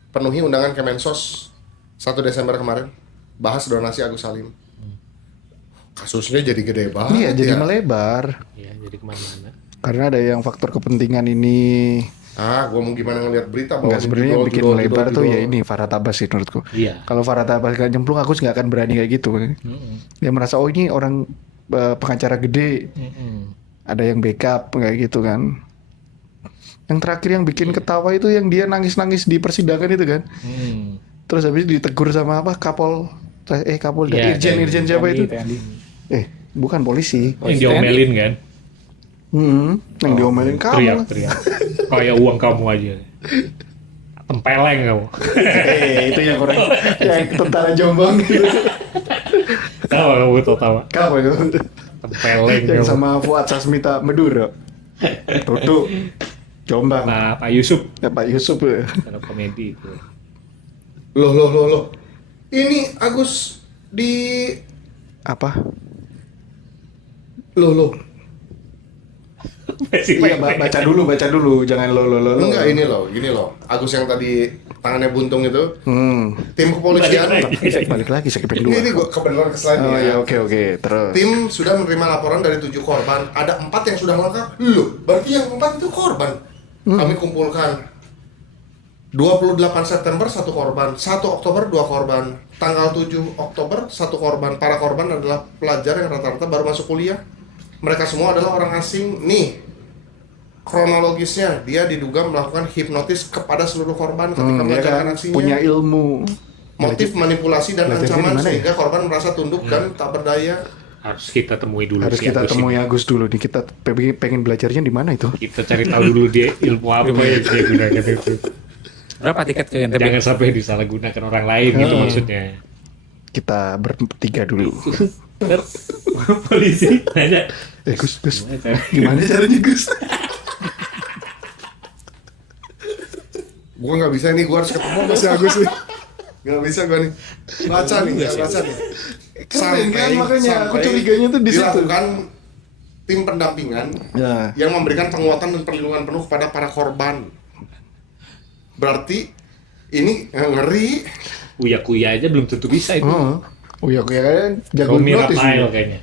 penuhi undangan Kemensos 1 Desember kemarin bahas donasi Agus Salim. Kasusnya jadi gede banget. Iya, jadi ya. melebar Iya, jadi kemana-mana. karena ada yang faktor kepentingan ini. Gua mau gimana ngeliat berita bahwa Nggak sebenarnya yang judul- bikin judul- melebar judul- tuh ya judul. ini Farhad Abbas sih menurutku. Iya. Kalau Farhad Abbas nggak nyemplung, Agus nggak akan berani kayak gitu. Dia merasa oh ini orang pengacara gede. Ada yang backup kayak gitu kan. Yang terakhir yang bikin ketawa itu yang dia nangis-nangis di persidangan itu kan. Terus habis ditegur sama apa Kapolda Iya, Irjen siapa itu? TNI. Bukan polisi. Yang diomelin kan? Yang diomelin kamu. Teriak-teriak. Kayak uang kamu aja. Tempeleng kamu. Itu yang orang yang tentara Jombang gitu. Tahu kamu tahu. Kamu itu. Tempeleng Yang kamu. sama Fuad Sasmita Medura. Tutu Jombang. Pak Yusuf. Ya, Pak Yusuf. Stand up komedi itu. Loh. Ini Agus di Apa? loh. Iya, baca dulu, jangan lo. Enggak, ini loh. Agus yang tadi tangannya buntung itu, tim kepolisian. Balik lagi segmen Ini 2. gue kebenaran keselnya. Oh ya, oke, terus. Tim sudah menerima laporan dari 7 korban. Ada 4 yang sudah lengkap. Loh, berarti yang 4 itu korban. Kami kumpulkan 28 September 1 korban, 1 Oktober 2 korban, tanggal 7 Oktober 1 korban. Para korban adalah pelajar yang rata-rata baru masuk kuliah. Mereka semua adalah orang asing. Nih, kronologisnya dia diduga melakukan hipnotis kepada seluruh korban ketika Dia menjalankan kan aksinya. punya ilmu. Motif manipulasi dan Belajarnya ancaman di mana ya? sehingga korban merasa tunduk dan tak berdaya. Harus kita temui dulu Harus si kita Agus temui ini. Agus dulu nih. Kita pengen belajarnya di mana itu? Kita cari tahu dulu dia ilmu apa yang dia gunakan itu. Berapa tiket ke NTB? Jangan sampai disalahgunakan orang lain gitu maksudnya. Kita bertiga dulu. Ntar polisi nanya, Gus, gimana caranya Gus? Gue nggak bisa nih, gue harus ketemu sama si Agus nih. Nggak bisa gue nih. Baca nih. Keren kan, makanya aku curiganya tuh di situ. dilakukan tim pendampingan Ya. yang memberikan penguatan dan perlindungan penuh kepada para korban. Berarti ini ngeri. Uya-kuya aja belum tentu bisa itu. Oh iya, kan jago Romi hipnotis Rafael nih. kayaknya.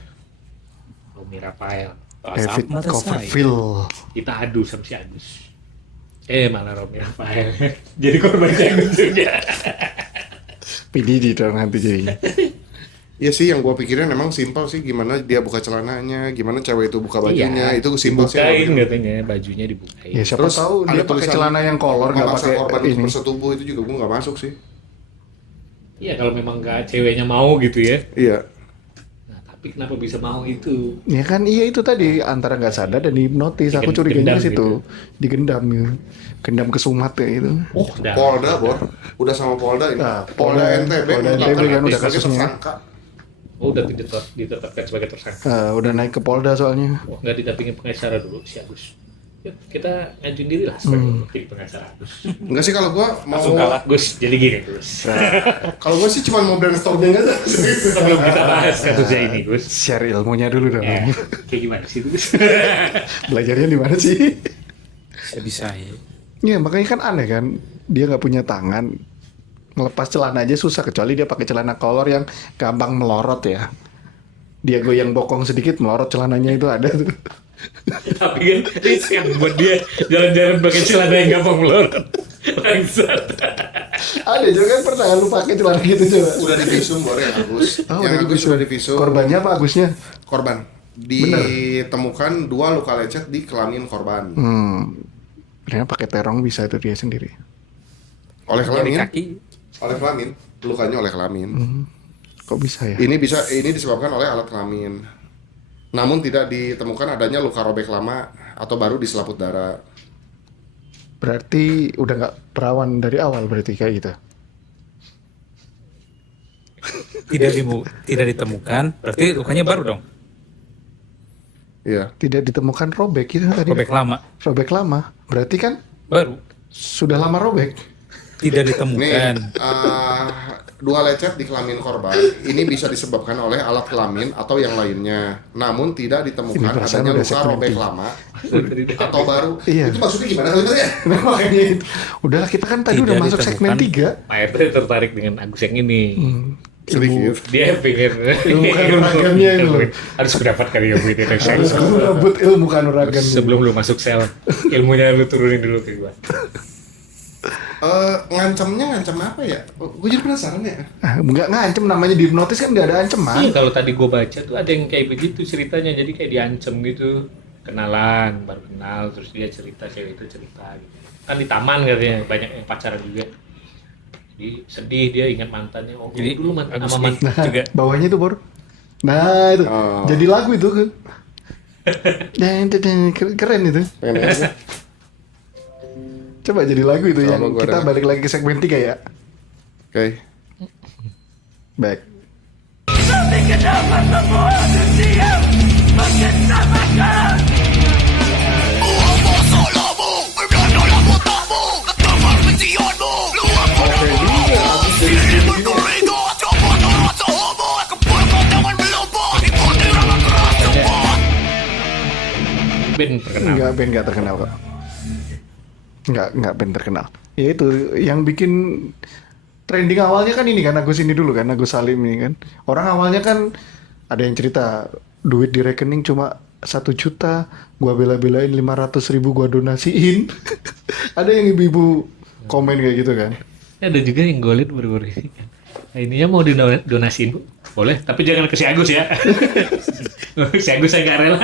Romi Rafael. David Sama Copperfield. Kita adu sama si Agus. Malah Romi Rafael. Jadi korban Agus juga. PDD dong nanti jadinya. Iya sih, yang gua pikirin emang simpel sih, gimana dia buka celananya, gimana cewek itu buka bajunya, itu simpel sih. Dibukain katanya, bajunya dibukain. Ya siapa Terus tahu dia ada pakai tulisan celana yang kolor nggak memaksa pakai korban untuk ini. bersetubuh, itu juga gua nggak masuk sih. Iya, kalau memang nggak ceweknya mau gitu ya. Iya. Nah, tapi kenapa bisa mau itu? Ya kan iya itu tadi antara nggak sadar dan dihipnotis. Aku curiganya Digendam ke situ. Digendam gitu. Gendam ke Sumat kayak gitu. Oh, Udah. Polda, Bor. Udah sama Polda ini. Nah, Polda Polda NTB NTB menetapkan kan udah sebagai kasusnya. tersangka. Oh, udah ditetapkan sebagai tersangka. Udah naik ke Polda soalnya. Oh, nggak didampingin pengacara dulu si Agus. Ya, kita ngajuin diri lah sebagai jadi pengacara Agus. Enggak sih, kalau gua mau Langsung kalah Gus, jadi gini Gus. kalau gua sih cuma mau brainstorming aja. Sebelum kita bahas kasusnya ini Gus. Share ilmunya dulu dong. Ya, kayak gimana sih itu Gus? Belajarnya di mana sih? Bisa ya. Iya makanya kan aneh kan. Dia nggak punya tangan. Ngelepas celana aja susah kecuali dia pakai celana kolor yang gampang melorot ya. Dia goyang bokong sedikit melorot celananya itu ada tuh. Tapi kan riskan buat dia jalan-jalan pakai celana yang gampang melorot. Bangsat. Ada juga kan pernah lu pakai celana gitu coba. Udah divisum, Bor, yang Agus. Oh, Yang udah Agus divisum. sudah divisum. Korbannya apa Agusnya? Korban. Ditemukan 2 luka lecet di kelamin korban. Ternyata pakai terong bisa itu dia sendiri. Oleh Dari kelamin. kaki. Oleh kelamin. Lukanya oleh kelamin. Kok bisa ya? Ini disebabkan oleh alat kelamin. Namun tidak ditemukan adanya luka robek lama atau baru di selaput darah. Berarti udah nggak perawan dari awal berarti kayak gitu. Tidak ditemukan, berarti lukanya baru dong. Iya. Tidak ditemukan robek itu tadi. Robek lama, Robek lama. Berarti kan baru. sudah lama robek. Tidak Nih, ditemukan. 2 lecet di kelamin korban ini bisa disebabkan oleh alat kelamin atau yang lainnya. Namun tidak Ini ditemukan perasaan adanya udah luka segmen robek 3. lama atau baru. Iya. Itu maksudnya gimana kalimatnya? Nah, makanya itu. Udahlah kita kan tadi Tidak udah masuk ditemukan. segmen 3. Pak RT tertarik dengan Agus yang ini. Sedikit. Dia pengen Ilmu kanuragannya itu loh. harus mendapatkan ilmu itu dari saya. Harus kamu rebut ilmu kanuragan. Sebelum lu masuk sel, ilmunya lu turunin dulu ke gua. Ngancamnya ngancam apa ya? Gue jadi penasaran ya. Enggak ngancem namanya dihipnotis kan nggak ada ancaman. Iya, kalau tadi gua baca tuh ada yang kayak begitu ceritanya, jadi kayak diancam gitu. Kenalan, baru kenal, terus dia cerita, cewek itu cerita gitu. Kan di taman katanya, banyak yang pacaran juga. Jadi sedih dia ingat mantannya. Oh, Jadi, dulu mantan Agus sama nih. mantan. Juga. Bawahnya itu Bor. Nah itu. Oh. Jadi lagu itu kan. Keren itu. Pengen denger nggak? Coba jadi lagu itu Coba yang gua kita denger. balik lagi ke segmen 3 ya. Oke. Baik. Band terkenal. Enggak, band nggak terkenal kok. Enggak band terkenal. Ya itu yang bikin trending awalnya kan ini kan Agus ini dulu kan, Agus Salim ini kan. Orang awalnya kan ada yang cerita duit di rekening cuma 1 juta, gua bela-belain 500.000 gua donasiin. Ada yang ibu-ibu komen kayak gitu kan. Ada juga yang gue liat baru-baru ini. Nah, ininya mau didonasiin Bu? Boleh, tapi jangan ke si Agus ya. Si Agus saya nggak rela.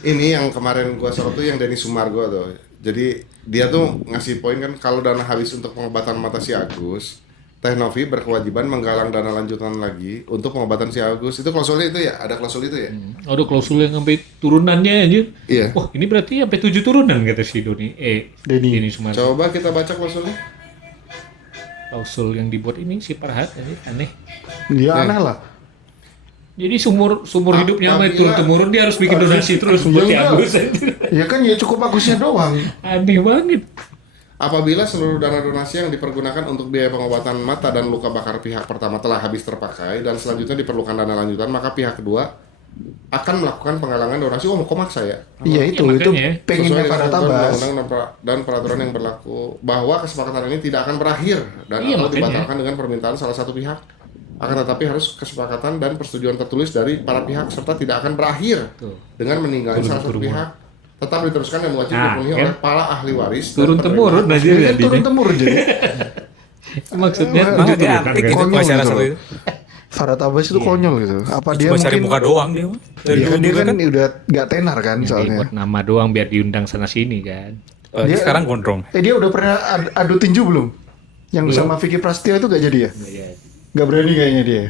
Ini yang kemarin gua sorot tuh yang Denny Sumargo tuh. Jadi dia tuh ngasih poin kan kalau dana habis untuk pengobatan mata si Agus, Teh Novi berkewajiban menggalang dana lanjutan lagi untuk pengobatan si Agus. Itu klausulnya itu ya? Ada klausul itu ya? Ada klausul yang sampai turunannya aja. Iya. Wah, ini berarti sampai 7 turunan kata si Denny. Denny Sumargo. Coba kita baca klausulnya. Klausul yang dibuat ini si Farhat ini aneh. Dia aneh lah. Jadi sumur hidupnya sampai Apabila- turun-temurun dia harus bikin donasi terus buat si Iya, Agus. Ya kan ya cukup Agusnya doang. Aneh banget. Apabila seluruh dana donasi yang dipergunakan untuk biaya pengobatan mata dan luka bakar pihak pertama telah habis terpakai dan selanjutnya diperlukan dana lanjutan, maka pihak kedua akan melakukan penggalangan donasi. Oh, kok maksa ya? Iya itu makanya. pengennya Sesuai pada dengan ketentuan tabas. undang-undang dan peraturan yang berlaku bahwa kesepakatan ini tidak akan berakhir dan Iya, atau makanya. dibatalkan dengan permintaan salah satu pihak. Akan tetapi harus kesepakatan dan persetujuan tertulis dari para pihak serta tidak akan berakhir Tuh. dengan meninggalnya salah satu pihak. Tetap diteruskan dan wajib Nah, dipenuhi kan? oleh para ahli waris. dan Turun temurun penerima. aja Ini kan jadinya. turun temurun jadi. Maksudnya Emang tujuh dia turunan antik kan? gitu Konyol pacaran gitu sama loh. itu. Farhad Abbas itu konyol gitu. Apa dia Cuma cari mungkin muka doang dia mah. Dari dia dulu kan, dia juga kan kan. udah gak tenar kan Yang soalnya. buat nama doang biar diundang sana sini kan. Dia- Sekarang gondrong. Dia udah pernah adu tinju belum? Yang Belum. sama Vicky Prasetyo itu gak jadi ya? Iya. Gak berani kayaknya dia.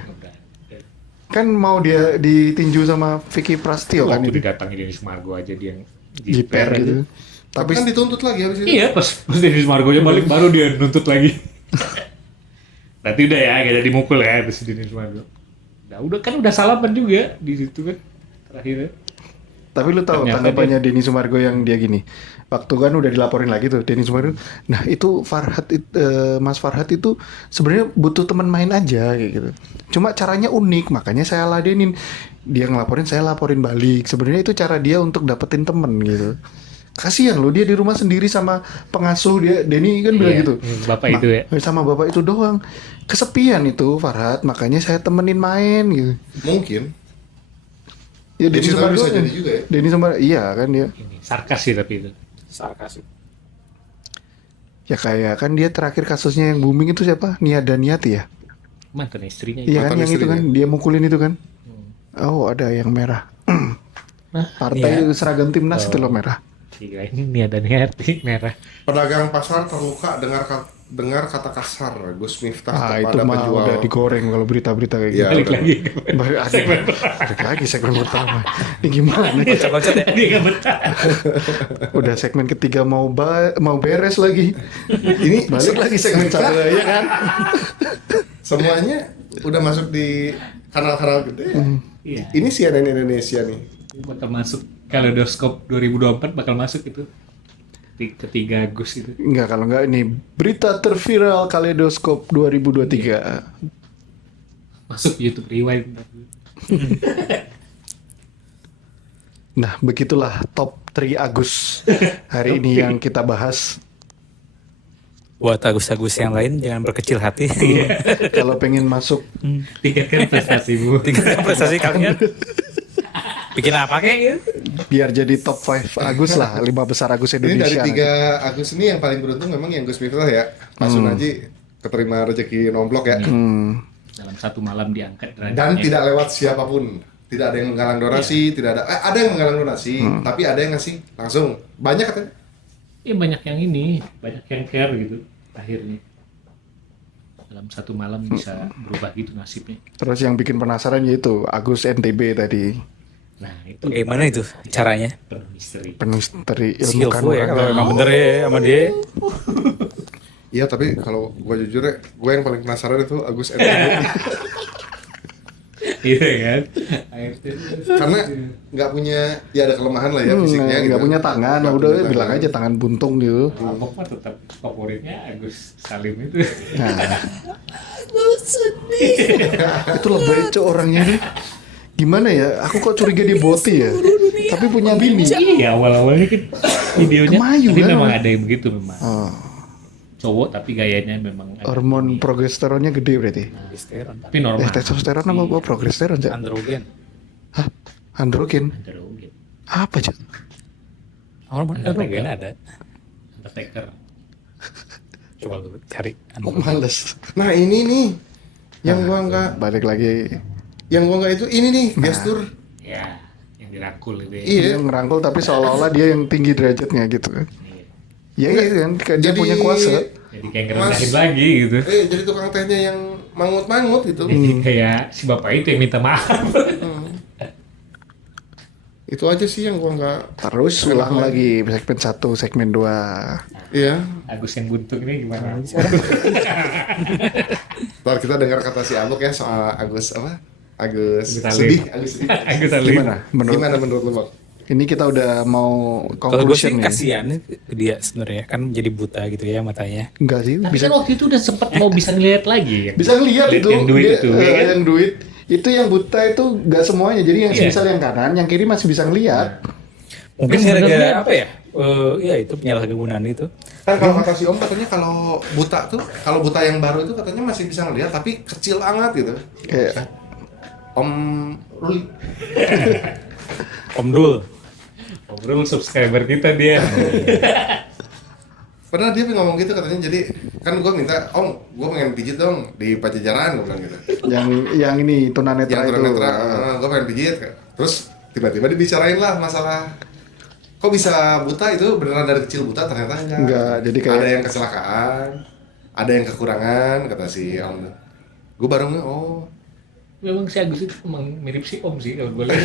Kan mau dia ditinju sama Vicky Prasetyo kan Waktu itu. didatangi Denny Sumargo aja dia yang Jiper gitu. Tapi Tapi kan dituntut lagi habis itu. Iya, pas Denny Sumargonya balik baru dia nuntut lagi. Berarti udah ya, gak jadi mukul ya terus Denny Sumargo. Nah, udah salaman juga di situ kan terakhirnya. Tapi lu tahu Ternyata tanggapannya Denny Sumargo yang dia gini. Waktu kan udah dilaporin lagi tuh Denny Sumargo. Nah itu Mas Farhad itu sebenarnya butuh teman main aja kayak gitu. Cuma caranya unik, makanya saya ladenin. Dia ngelaporin, saya laporin balik. Sebenarnya itu cara dia untuk dapetin temen gitu. Kasihan loh dia di rumah sendiri sama pengasuh dia. Denny kan bilang Iya, gitu. bapak itu ya. Sama bapak itu doang. Kesepian itu Farhad, makanya saya temenin main gitu. Mungkin. Ya Denny Bisa Sumargo jadi juga ya. Denny Sumargo, iya kan dia. Ini sarkas sih tapi itu. Sarkas. Ya kayak kan dia terakhir kasusnya yang booming itu siapa? Nia Daniati ya? Mantan istrinya Iya kan Mantan yang itu istrinya. kan dia mukulin itu kan? Oh ada yang merah. Partai seragam timnas itu loh merah. Gila, ini Nia dan Herti merah. Pedagang pasar terluka dengar kata kasar Gus Miftah Ah itu kepada mah penjual. udah digoreng kalau berita-berita kayak gitu. Iya, Balik udah. lagi. Balik lagi segmen pertama. Ini gimana? Loncat-loncat ya. Dia gak betah. Udah segmen ketiga mau beres lagi. Ini Balik lagi segmen satu ya kan? semuanya udah masuk di kanal-kanal gede. Iya. Ini CNN Indonesia nih. Bakal masuk Kaleidoskop 2024 bakal masuk itu. Ketiga Agus itu. Enggak kalau enggak ini berita terviral Kaleidoskop 2023. Masuk YouTube Rewind. Nah, begitulah top 3 Agus hari ini yang kita bahas. Buat Agus-Agus yang lain jangan berkecil hati. Kalau pengen masuk Tingkatkan prestasimu. Tinggalkan prestasi kalian. Bikin apa kek ya? biar jadi top 5 Agus lah, 5 besar Agus Ini dari Indonesia. 3 Agus ini yang paling beruntung memang yang Gus Miftah ya. Pak Sunaji keterima rezeki nomblok ya. Dalam satu malam diangkat Dan derajatnya. tidak lewat siapapun. Tidak ada yang menggalang donasi, tidak ada ada yang menggalang donasi, tapi ada yang ngasih langsung. Banyak katanya. Ya banyak yang ini, banyak yang care gitu akhirnya. Dalam satu malam bisa berubah gitu nasibnya. Terus yang bikin penasaran yaitu Agus NTB tadi. Nah itu Bagaimana itu caranya? penuh misteri. Penuh misteri ilmu Skillful ya kalau kanuragan. emang bener ya sama dia. Iya, tapi kalau gue jujur ya, gue yang paling penasaran itu Agus NTB. Iya kan? Karena nggak punya, ya ada kelemahan lah ya fisiknya gitu. Nggak punya tangan, Nggak udah punya bilang tangan. aja tangan buntung gitu. Abok mah tetap favoritnya Agus Salim itu. Nah. Itu lebay cok orangnya nih. Gimana ya? Aku kok curiga dia boti ya. Tapi punya bini. Iya awal-awalnya kan videonya. Kemayu Tapi kan? memang ada yang begitu memang. Oh, Cowok tapi gayanya memang. agak hormon ini. progesteronnya gede berarti. Tapi normal. Testosteron apa gua progesteron Cak? Androgen. Hah? Androgen? Androgen. Apa Cak? Hormon androgen ada. Undertaker. Coba lu cari. Oh, males. Nah ini nih, yang gua nggak, Balik lagi. itu ini nih gestur. Ya, yang dirangkul itu ya. Iya. Dia ngerangkul tapi seolah-olah dia yang tinggi derajatnya gitu kan. Ya iya kan, kayak dia Jadi- punya kuasa. Jadi kayak ngerendahin Mas. lagi gitu. Jadi tukang tehnya yang mangut-mangut gitu. Jadi kayak si bapak itu yang minta maaf. Itu aja sih yang gua nggak. Terus ulang lagi segmen 1, segmen 2. Iya. Agus yang buntung ini gimana? Ntar kita dengar kata si Abok ya soal Agus apa? Agus Agus Salim. sedih. Agus sedih. Agus Salim. Gimana? Gimana menurut lu, Bang? Ini kita udah mau Kalau gue sih conclusion nih. kasihan ke dia sebenarnya kan jadi buta gitu ya matanya. Enggak sih, Tapi bisa kan waktu itu udah sempat mau bisa ngeliat lagi. bisa ngelihat Lihat itu. yang duit Dia, itu, ya kan? yang duit. Itu yang buta itu nggak semuanya. Jadi yang Iya. misal yang kanan, yang kiri masih bisa ngelihat. Mungkin Sebenarnya- gara-gara apa ya? Ya itu penyalahgunaan itu. Kan kalau kata si Om katanya kalau buta yang baru itu katanya masih bisa ngeliat tapi kecil banget gitu. Kayak Om Ruli. Om Dul. Ngobrol subscriber kita dia. Pernah dia ngomong gitu katanya, jadi kan gue minta, Om, gue pengen pijit dong di Pajajaran, gue bilang gitu. Yang ini tunanetra Yang itu. tunanetra, gue pengen pijit. Terus tiba-tiba dibicarain lah masalah, kok bisa buta itu beneran dari kecil buta, ternyata Enggak, jadi kayak ada yang kecelakaan, ada yang kekurangan, kata si Om. Gue baru nge, oh Memang si Agus itu emang mirip si Om sih kalau gue lihat.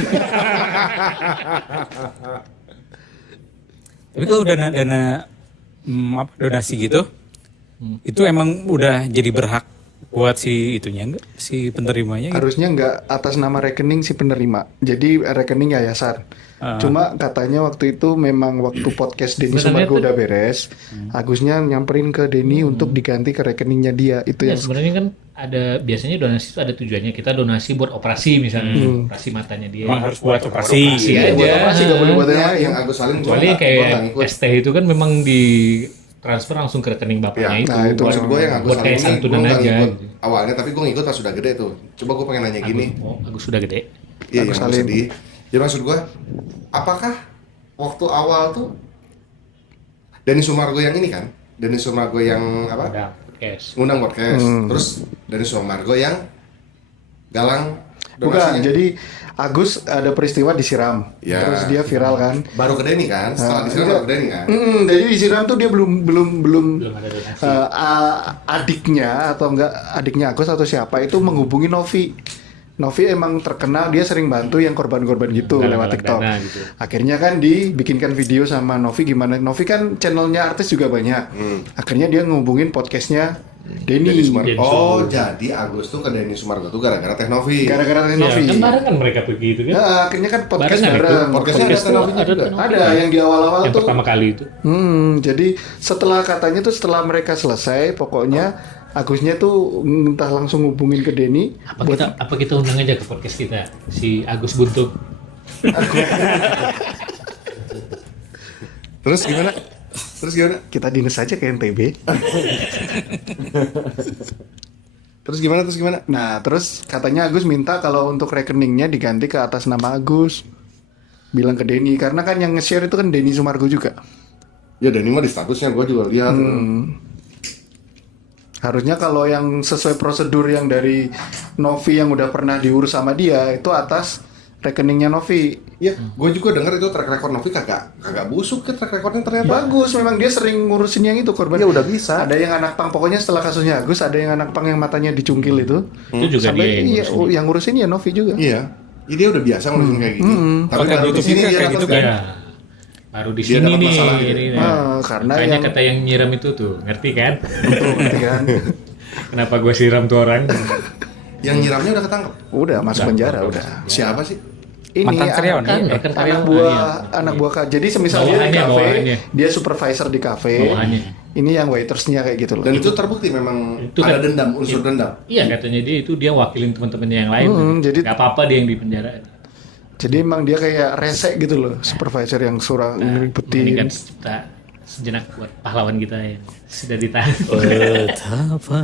Tapi kalau dana donasi gitu, itu emang udah jadi berhak buat si itunya enggak, si penerimanya gitu? harusnya nggak atas nama rekening si penerima. Jadi rekening yayasan. Cuma katanya waktu itu memang waktu podcast Denny Sebenarnya Sumargo tuh- udah beres, Agusnya nyamperin ke Denny untuk diganti ke rekeningnya dia. Itu Ya yang sebenarnya kan ada biasanya donasi itu ada tujuannya. Kita donasi buat operasi misalnya, operasi matanya dia. Emang harus buat operasi. Operasi Iya, aja. buat operasi, nggak boleh buat yang, yang Agus Salim gua Kecuali nggak- kayak gua nggak ngikut. ST itu kan memang di transfer langsung ke rekening bapaknya Ya, itu. nah, itu buat, Maksud gue yang Agus buat Salim kayak ini santunan gue nggak aja. ngikut Gitu. awalnya, tapi gue ngikut pas sudah gede tuh. Coba gue pengen nanya gini. Agus sudah gede. Iya, Agus yang Salim. sedih. Jadi maksud gue, apakah waktu awal tuh Denny Sumargo yang ini kan, Denny Sumargo yang apa? Udah cash. Ngundang podcast. Terus Denny Sumargo yang galang donasinya. bukan. Jadi Agus ada peristiwa disiram, Ya. terus dia viral kan. Baru ke Denny kan? Setelah disiram baru ke Denny kan? Jadi disiram tuh dia belum Belum ada donasi. adiknya atau enggak adiknya Agus atau siapa itu menghubungi Novi. Novi emang terkenal, dia sering bantu yang korban-korban gitu Galang-galang lewat TikTok. dana gitu. Akhirnya kan dibikinkan video sama Novi gimana. Novi kan channelnya artis juga banyak. Akhirnya dia ngehubungin podcastnya Denny. Denny Sumargo. Denny Oh, Sumargo. jadi Agus tuh ke Denny Sumargo tuh gara-gara Teh Novi. Gara-gara Ya, Novi. kan bareng kan mereka pergi itu kan. Nah, akhirnya kan podcast Barengan itu. bareng. Podcastnya ada Podcast Teh tuh Novinya ada juga. Teh Novi. Ada yang di awal-awal Yang tuh. pertama kali itu. Jadi setelah katanya tuh setelah mereka selesai, pokoknya Agusnya tuh entah langsung hubungin ke Denny. Apa kita undang aja ke podcast kita si Agus Buntuk. Terus gimana? Terus gimana? Kita dinas aja ke NTB. Terus gimana? Terus gimana? Nah, terus katanya Agus minta kalau untuk rekeningnya diganti ke atas nama Agus. Bilang ke Denny, karena kan yang nge-share itu kan Denny Sumargo juga. Ya Denny mah di statusnya gue juga lihat. Harusnya kalau yang sesuai prosedur yang dari Novi yang udah pernah diurus sama dia, itu atas rekeningnya Novi. Iya, gue juga dengar itu track record Novi kagak busuk ya track recordnya ternyata. Bagus, memang dia sering ngurusin yang itu korban. Ya udah bisa. Ada yang anak pang, pokoknya setelah kasusnya Agus, ada yang anak pang yang matanya dicungkil itu. Itu juga Sampai dia yang iya, ngurusin. yang ngurusin ya Novi juga. Iya, dia udah biasa ngurusin kayak gini. Tapi Konten baru di YouTube-nya sini dia kayak dapat gitu kan. Ya. Baru di Dia sini dapat nih. masalah gitu. Ini, Karena makanya yang kata yang nyiram itu tuh, ngerti kan? Ngerti kan? Kenapa gue siram tuh orang? Yang nyiramnya udah ketangkep. Udah masuk penjara udah. Siapa sih? Ini Mantan karyawan, kan, iya. kan anak karyawan, buah iya. anak buah jadi semisal dia di Bawahannya, kafe, bawahannya. dia supervisor di kafe. Bawahannya. Ini yang waitersnya kayak gitu loh. Dan itu terbukti memang Itu ada kan- dendam, unsur dendam. Iya katanya dia wakilin teman-temannya yang lain. jadi- Gak apa-apa dia yang di penjara. Jadi emang dia kayak rese gitu loh, supervisor yang surang Ini ngeribetin. kan kita sejenak buat pahlawan kita yang sudah ditahan. Betapa.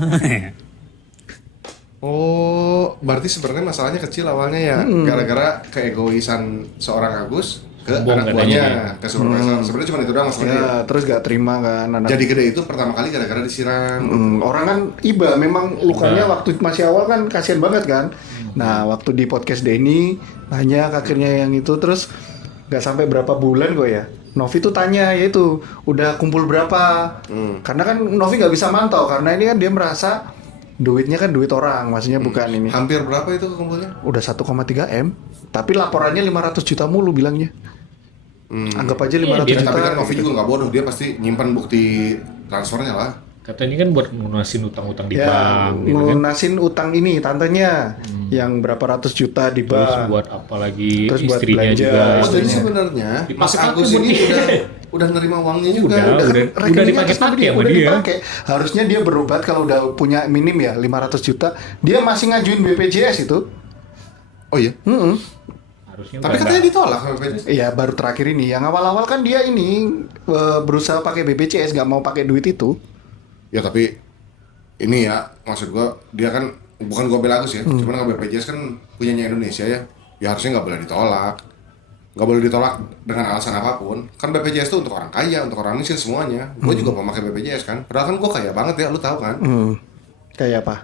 Oh, berarti sebenarnya masalahnya kecil awalnya ya, gara-gara keegoisan seorang Agus ke Sombong anak katanya. buahnya, ke supervisor. Sebenarnya cuma itu doang masalahnya. Ya, terus gak terima kan anak. Jadi gede itu pertama kali gara-gara disiram. Orang kan iba memang lukanya waktu masih awal kan kasihan banget kan. Nah, waktu di podcast Denny banyak akhirnya yang itu terus nggak sampai berapa bulan kok ya. Novi tuh tanya ya itu udah kumpul berapa. Karena kan Novi nggak bisa mantau karena ini kan dia merasa duitnya kan duit orang, maksudnya bukan ini. Hampir berapa itu kumpulnya? Udah 1,3 M, tapi laporannya 500 juta mulu bilangnya. Anggap aja 500 dia- juta. Tapi kan Novi juga nggak bodoh, dia pasti nyimpan bukti transfernya lah. Katanya kan buat ngunasin utang-utang di Ya, bank gitu kan. lunasin utang ini tantenya yang berapa ratus juta di Terus bank. buat apa lagi Terus buat istrinya belanja. juga. Oh, jadi istrinya. sebenarnya Mas Dipakai Agus buat ini dia. udah nerima uangnya juga. Udah Rekeningnya dipakai-pakai atas nama dia, sama udah dia. dipakai. Harusnya dia berobat kalau udah punya minim ya 500 juta, dia masih ngajuin BPJS itu. Oh iya. Harusnya Tapi nggak- katanya ditolak sama BPJS. Iya, baru terakhir ini. Yang awal-awal kan dia ini berusaha pakai BPJS, nggak mau pakai duit itu. Ya tapi ini ya, maksud gua dia kan bukan gua bela Agus ya, cuman kalau BPJS kan punyanya Indonesia ya. Ya harusnya nggak boleh ditolak. nggak boleh ditolak dengan alasan apapun. Kan BPJS itu untuk orang kaya, untuk orang miskin semuanya. Gue juga pemakai BPJS kan. Padahal kan gue kaya banget ya, lu tahu kan? Kayak apa?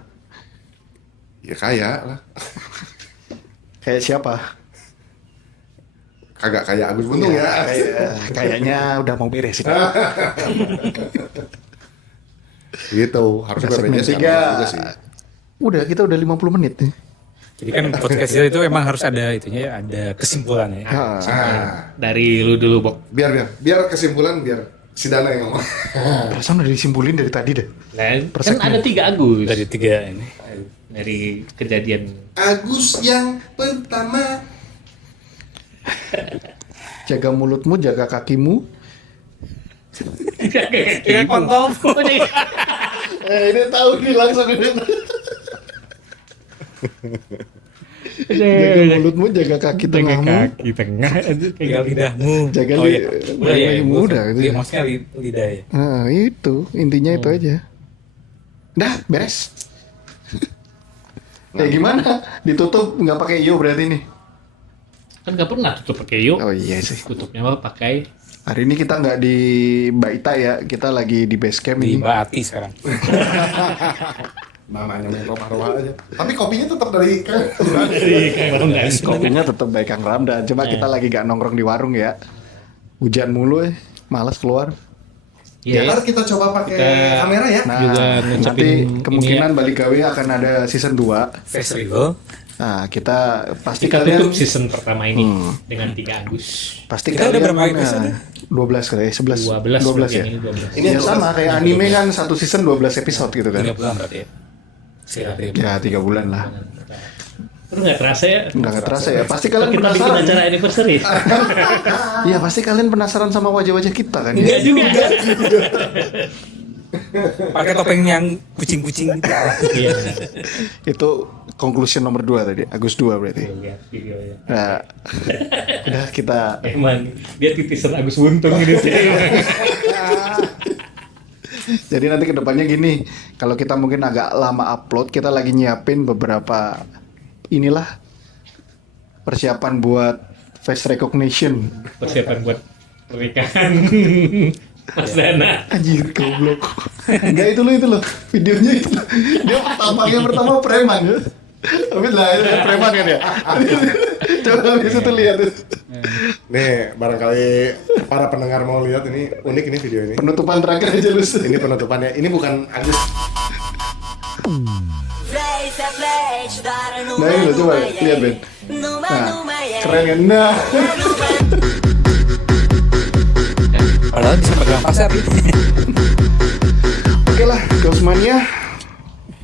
Ya kaya lah. Kayak siapa? Kagak kayak Agus Buntung ya. Kayaknya udah mau beres. Gitu, harusnya Segmen BPJS kan 3. juga sih. Udah, kita udah 50 menit nih. Jadi kan podcast itu emang harus ada itunya ya, ada kesimpulannya. Nah, Dari lu dulu, Bok. biar kesimpulan biar si Dana yang ngomong. Perasaan udah disimpulin dari tadi deh. Nah, kan ada 3 Agus Dari 3 ini. dari kejadian. Agus yang pertama. Jaga mulutmu, jaga kakimu. Kayak kontol. Ini tahu nih langsung ini. Jaga mulutmu, jaga kaki tengahmu. Kaki tengah. Tinggal lidahmu. Jaga Oh, iya. udah Iya, lagi muda gitu. Iya, maksudnya lidah ya. Nah, itu intinya itu aja. Dah, beres. Gimana? Ditutup nggak pakai iyo berarti nih? Kan nggak pernah tutup pakai yuk. Oh iya sih. Tutupnya mah pakai. Hari ini kita nggak di Baita ya, kita lagi di base camp Di ini. Bati sekarang. Namanya main rumah-rumah aja. Tapi kopinya tetap dari Kopinya tetap baik Kang Ramdan, cuma kita lagi gak nongkrong di warung ya. Hujan mulu malas keluar. Ya, Iya. ntar kita coba pakai Kita- kamera ya. Nah, Juga nanti ngucapin kemungkinan balik gawe akan ada season 2. Festival. Nah, kita pasti Kita kalian tutup season pertama ini dengan 3 Agus. pasti Kita udah kalian berapa episode? 12 kali, 11 12 ya. ini 12. Ini Ya 12. sama kayak anime kan satu season 12 episode gitu kan. 3 bulan berarti ya. Sekitar 3 bulan. Ya 3 bulan lah. Terus nggak terasa ya? Udah gak terasa ya. Pasti kalian Kita bikin penasaran. acara anniversary. Iya, pasti kalian penasaran sama wajah-wajah kita kan. Enggak juga. Pakai topeng yang kucing-kucing gitu. Iya. Itu conclusion nomor 2 tadi, Agus 2 berarti. Lihat videonya. Nah, udah kita Emang dia titisan Agus Buntung ini sih. jadi nanti kedepannya gini, kalau kita mungkin agak lama upload, kita lagi nyiapin beberapa inilah persiapan buat face recognition. Persiapan buat pernikahan Mas Dana. Anjir, goblok. Enggak itu loh, videonya itu loh. Dia pertama preman ya. Habis lah, itu preman kan ya. Coba habis itu lihat. Nih, barangkali para pendengar mau lihat ini unik ini video ini. Penutupan terakhir aja lu. Ini penutupannya. Ini bukan Agus. Nah ini loh, coba lihat Ben. Nah, keren kan? Nah, Padahal bisa pegang pasar. oke lah, Ghostmania.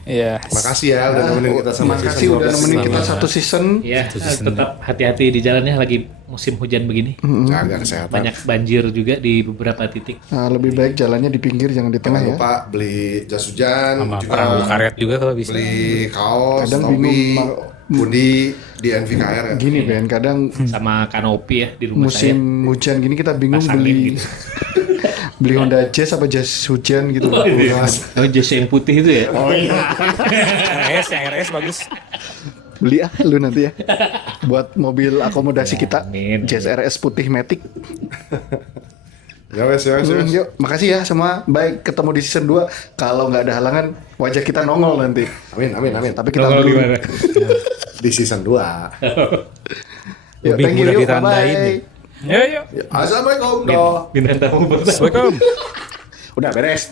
Iya. Makasih ya udah nemenin kita sama Makasih season udah 12 nemenin ini. kita satu season. Ya, tetap hati-hati di jalannya lagi musim hujan begini. Jaga kesehatan. Banyak banjir juga di beberapa titik. Nah, lebih baik jalannya di pinggir, jangan di tengah Jangan ya. lupa beli jas hujan, Sama juga perahu karet juga kalau bisa. beli kaos, Kadang topi, bingung, hoodie di NVKR ya. Gini Ben, kadang Sama kanopi ya di rumah musim hujan gini kita bingung Pasangin beli gitu. beli Honda Jazz apa jas hujan gitu. saya. Oh, jas yang putih itu ya? Oh iya. RS bagus. Beli lu nanti ya. Buat mobil akomodasi kita. Amin. Jazz RS putih Matic. Ya wes. Yuk, makasih ya semua. Baik, ketemu di season 2. Kalau nggak ada halangan, wajah kita nongol nanti. Amin. Tapi kita Nongol dulu. di mana? Di season 2. Yuk, Lebih thank you, mudah yuk, ditandain bye. nih. Yuk. Assalamualaikum. Dah. Bintang tamu pertama. Assalamualaikum. Udah beres.